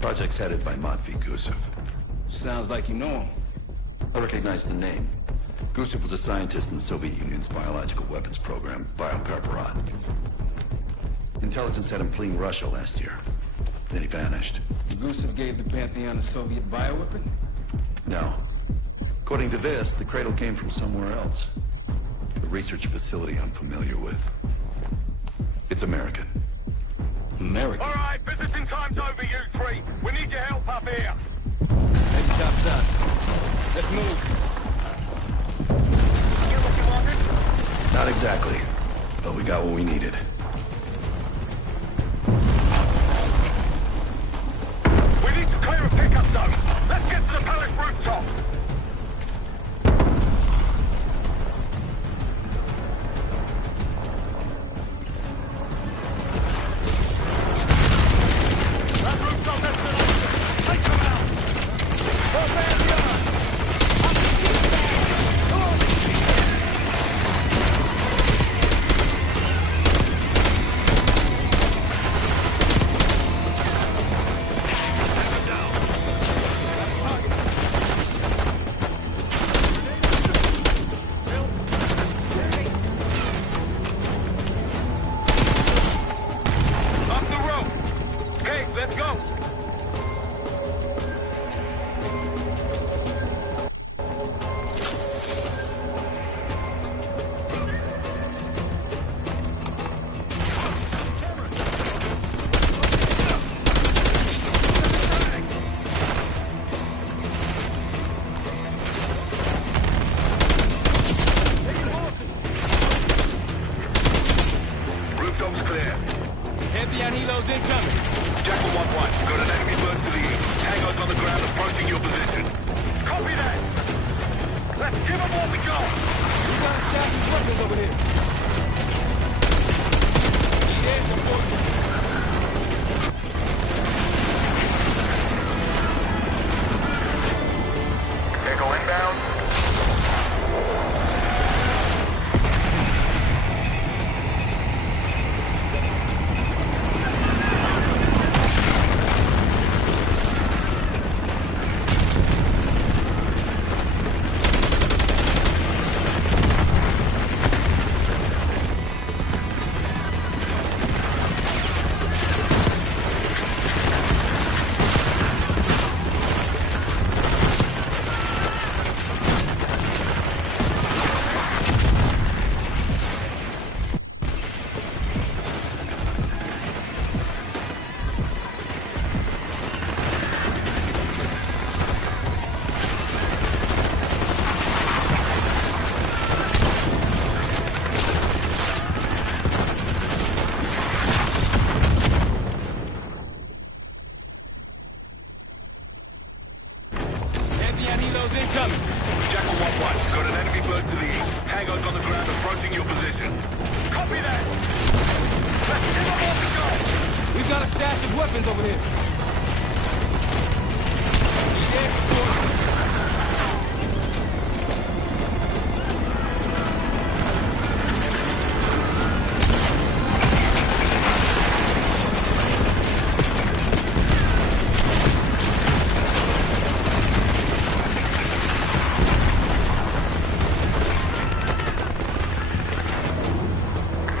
Project's headed by Matvey Gusev. Sounds like you know him. I recognize the name. Gusev was a scientist in the Soviet Union's biological weapons program, BioPreparat. Intelligence had him fleeing Russia last year. Then he vanished. Gusev gave the Pantheon a Soviet bioweapon? No. According to this, the cradle came from somewhere else. A research facility I'm familiar with. It's American. American? All right, visiting time's over, you three. We need your help up here. Heavy top's up. Let's move. Get what you wanted? Not exactly. But we got what we needed. We need to clear a pickup zone. Let's get to the palace rooftop. That roof's on destination! Take them out! For Pantheon! Up the road. Okay, let's go. Rooftop's clear. Pantheon helos incoming. Jackal 1-1, got an enemy bird to the east. Tango's on the ground approaching your position. Copy that! Let's give them what we got! We got stashing weapons over here. Need air support. Echo inbound. Helos incoming. Jackal 1-1, got an enemy bird to the east. Tango's on the ground approaching your position. Copy that! Let's give them all to go! We've got a stash of weapons over here. Need air support.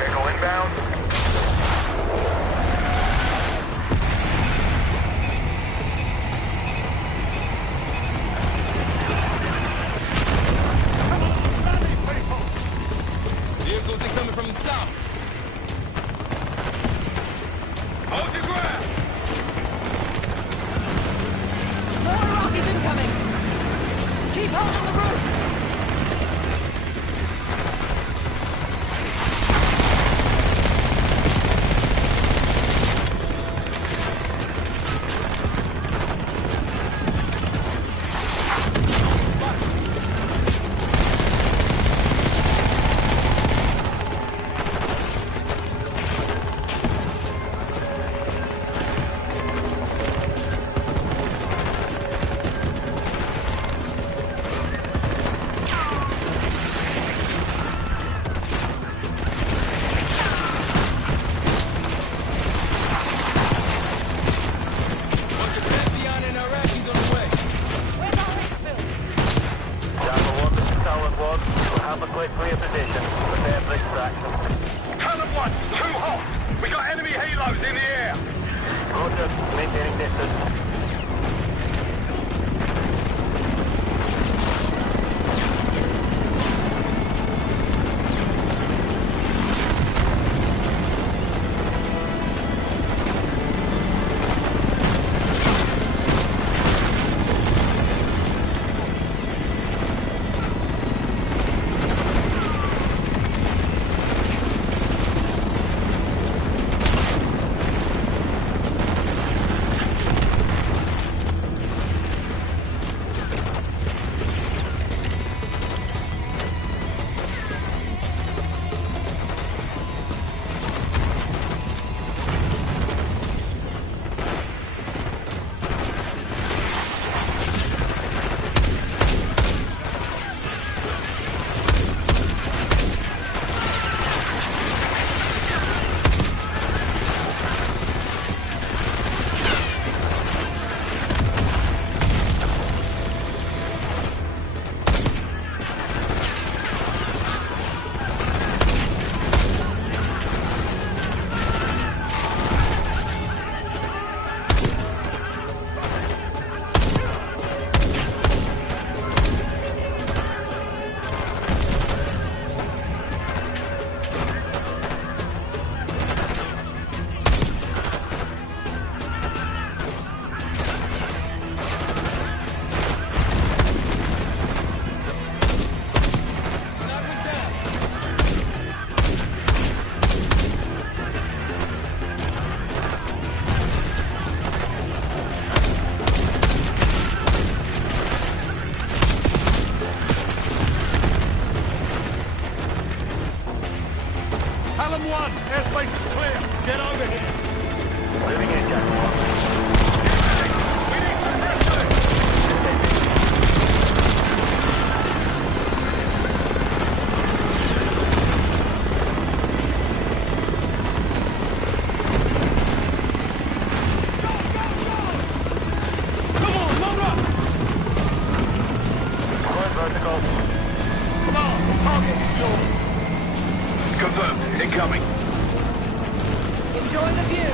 Echo inbound. Vehicles are coming from the south. Hold your ground! More Iraqis incoming! Keep holding the roof! Bunch of Pantheon and Iraqis on the way. Where's our Hicksville? Jackal 1, this is Talon 1. We'll have a quick clear position. Prepare for extraction. Talon 1, too hot! We got enemy halos in the air! Roger, maintaining distance. Talon 1, airspace is clear. Get over here. Moving in, Jackal 1. We need to press Come on, load up! vertical. Come on, the target is yours. Confirmed. Incoming. Enjoy the view!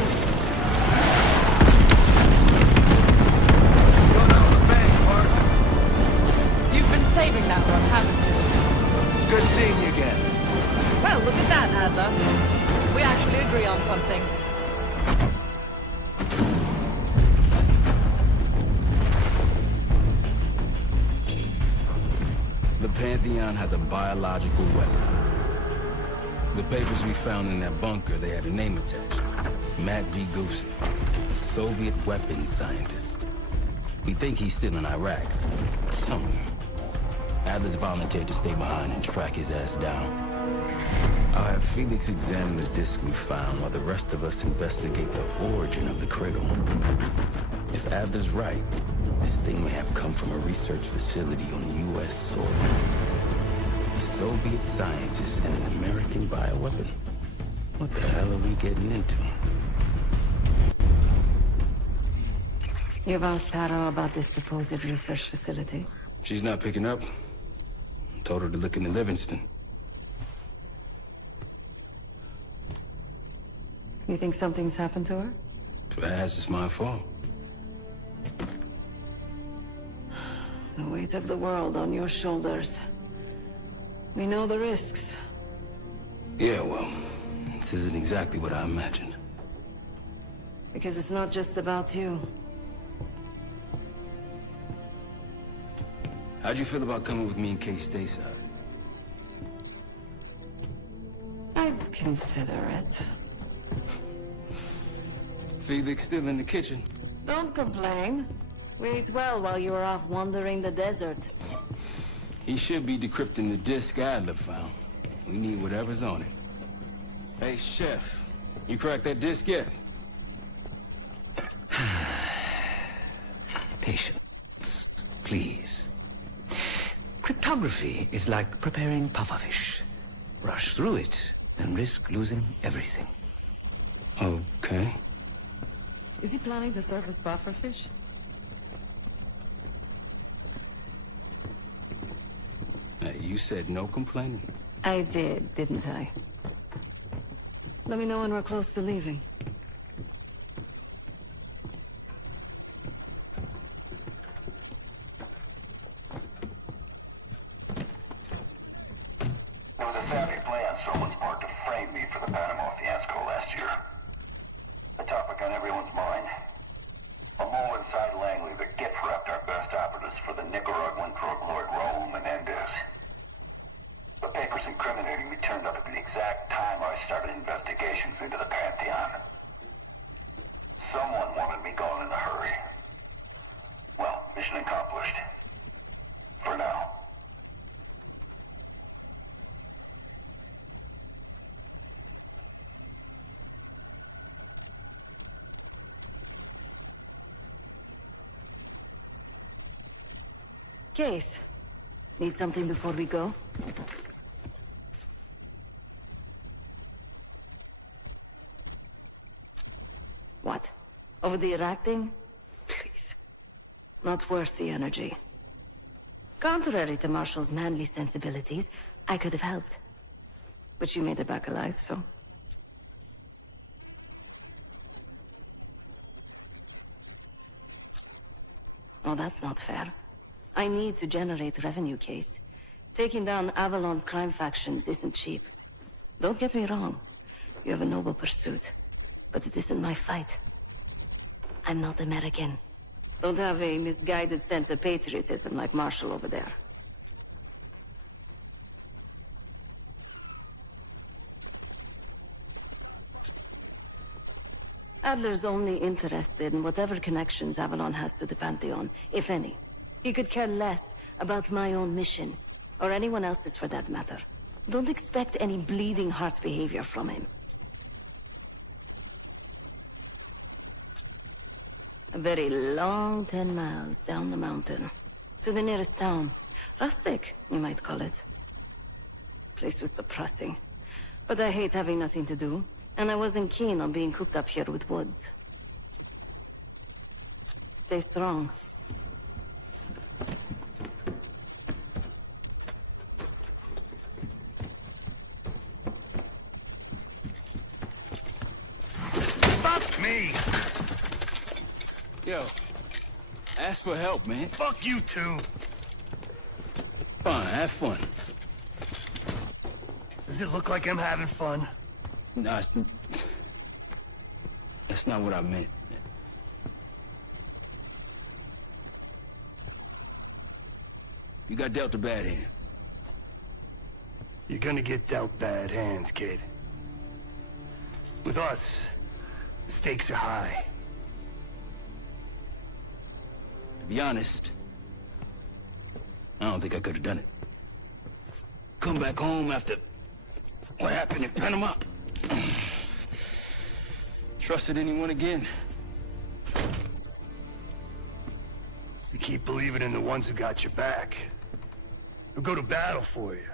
You've been saving that one, haven't you? It's good seeing you again. Well, look at that, Adler. We actually agree on something. The Pantheon has a biological weapon. The papers we found in that bunker, they had a name attached. Matt V. Gusev, a Soviet weapons scientist. We think he's still in Iraq. somewhere. Adler's volunteered to stay behind and track his ass down. I'll have Felix examine the disk we found while the rest of us investigate the origin of the cradle. If Adler's right, this thing may have come from a research facility on U.S. soil. A Soviet scientist and an American bioweapon. What the hell are we getting into? You've asked Harrow about this supposed research facility. She's not picking up. Told her to look into Livingston. You think something's happened to her? If it has, it's my fault. The weight of the world on your shoulders. We know the risks. Yeah, well, this isn't exactly what I imagined. Because it's not just about you. How'd you feel about coming with me in case stateside? I'd consider it. Felix still in the kitchen. Don't complain. We ate well while you were off wandering the desert. He should be decrypting the disk Adler found. We need whatever's on it. Hey, Chef, you cracked that disk yet? Patience, please. Cryptography is like preparing pufferfish. Rush through it and risk losing everything. Okay. Is he planning to serve us pufferfish? Hey, you said no complaining. I did, didn't I? Let me know when we're close to leaving. There was a savvy plan someone sparked to frame me for the Panama fiasco last year. The topic on everyone's mind. A mole inside Langley that gift-wrapped our best operatives for the Nicaraguan drug lord Raul Menendez. The papers incriminating me turned up at the exact time I started investigations into the Pantheon. Someone wanted me gone in a hurry. Well, mission accomplished. For now. Case. Need something before we go? What? Over the Iraq thing? Please. Not worth the energy. Contrary to Marshall's manly sensibilities, I could have helped. But you made it back alive, so... Oh, that's not fair. I need to generate revenue, Case. Taking down Avalon's crime factions isn't cheap. Don't get me wrong. You have a noble pursuit. But it isn't my fight. I'm not American. Don't have a misguided sense of patriotism like Marshall over there. Adler's only interested in whatever connections Avalon has to the Pantheon, if any. He could care less about my own mission, or anyone else's for that matter. Don't expect any bleeding heart behavior from him. A very long 10 miles down the mountain, to the nearest town. Rustic, you might call it. Place was depressing, but I hate having nothing to do, and I wasn't keen on being cooped up here with Woods. Stay strong. Fuck me! Yo, ask for help, man. Fuck you too! Fine, have fun. Does it look like I'm having fun? Nah, that's not what I meant. You got dealt a bad hand. You're gonna get dealt bad hands, kid. With us, the stakes are high. To be honest, I don't think I could have done it. Come back home after what happened in Panama. Trusted anyone again? You keep believing in the ones who got your back. Who go to battle for you.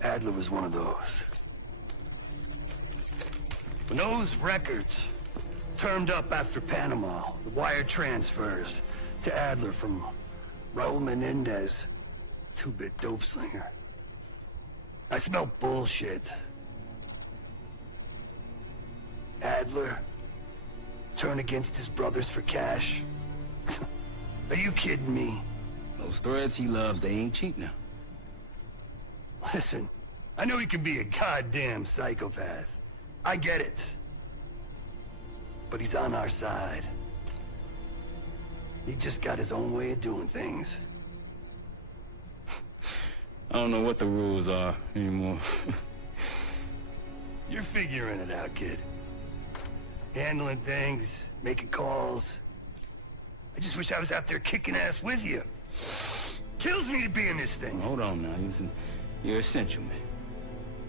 Adler was one of those. When those records turned up after Panama, the wire transfers to Adler from Raul Menendez, two-bit dope slinger, I smelled bullshit. Adler turn against his brothers for cash? Are you kidding me? Those threads he loves, they ain't cheap now. Listen, I know he can be a goddamn psychopath. I get it. But he's on our side. He just got his own way of doing things. I don't know what the rules are anymore. You're figuring it out, kid. Handling things, making calls. I just wish I was out there kicking ass with you. Kills me to be in this thing. Hold on now. You're essential, man.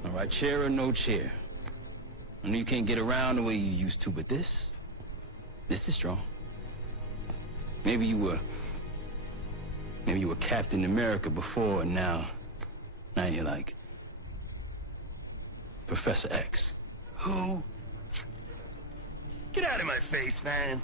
All right, chair or no chair. I know you can't get around the way you used to, but this is strong. Maybe you were Captain America before, and now you're like Professor X. Who? Get out of my face, man.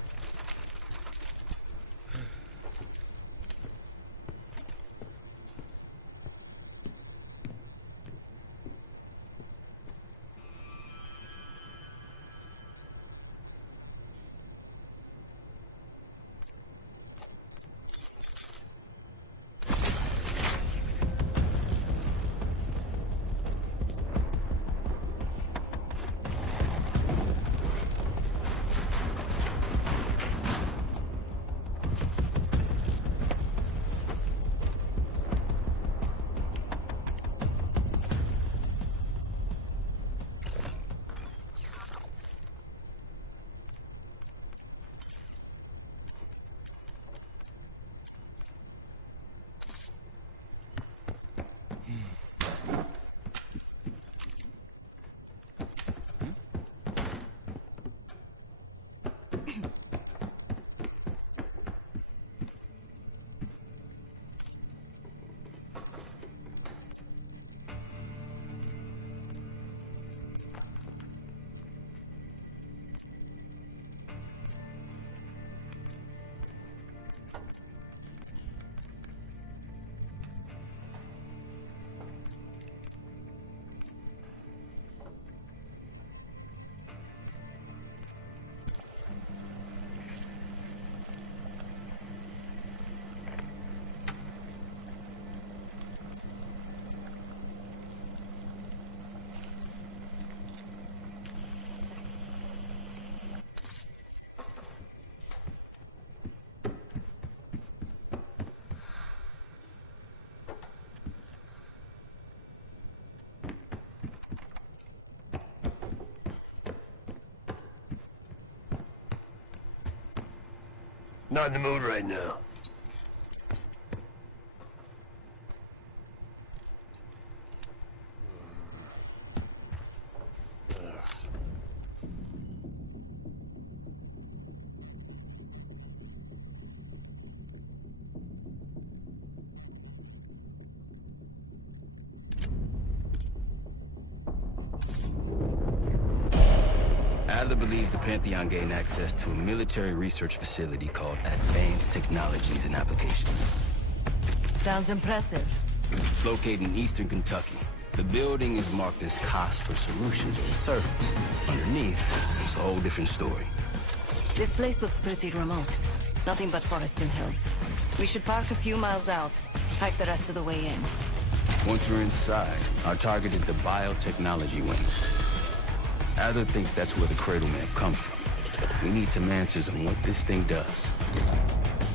Not in the mood right now. Adler believed the Pantheon gained access to a military research facility called Advanced Technologies and Applications. Sounds impressive. It's located in eastern Kentucky. The building is marked as Cosper Solutions on the surface. Underneath, it's a whole different story. This place looks pretty remote. Nothing but forests and hills. We should park a few miles out, hike the rest of the way in. Once we're inside, our target is the biotechnology wing. Adler thinks that's where the Cradle may have come from. We need some answers on what this thing does.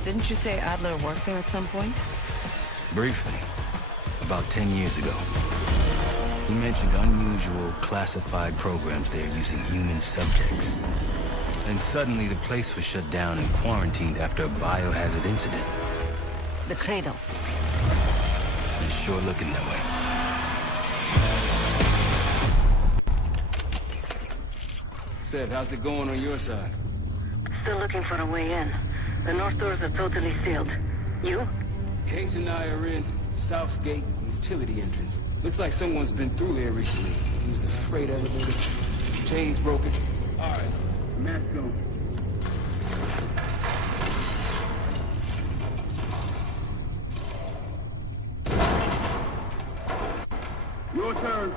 Didn't you say Adler worked there at some point? Briefly, about 10 years ago. He mentioned unusual, classified programs there using human subjects. And suddenly the place was shut down and quarantined after a biohazard incident. The cradle. It's sure looking that way. Seb, how's it going on your side? Still looking for a way in. The north doors are totally sealed. You? Case and I are in South Gate utility entrance. Looks like someone's been through here recently. Used the freight elevator. Chains broken. All right, let's go. Your turn.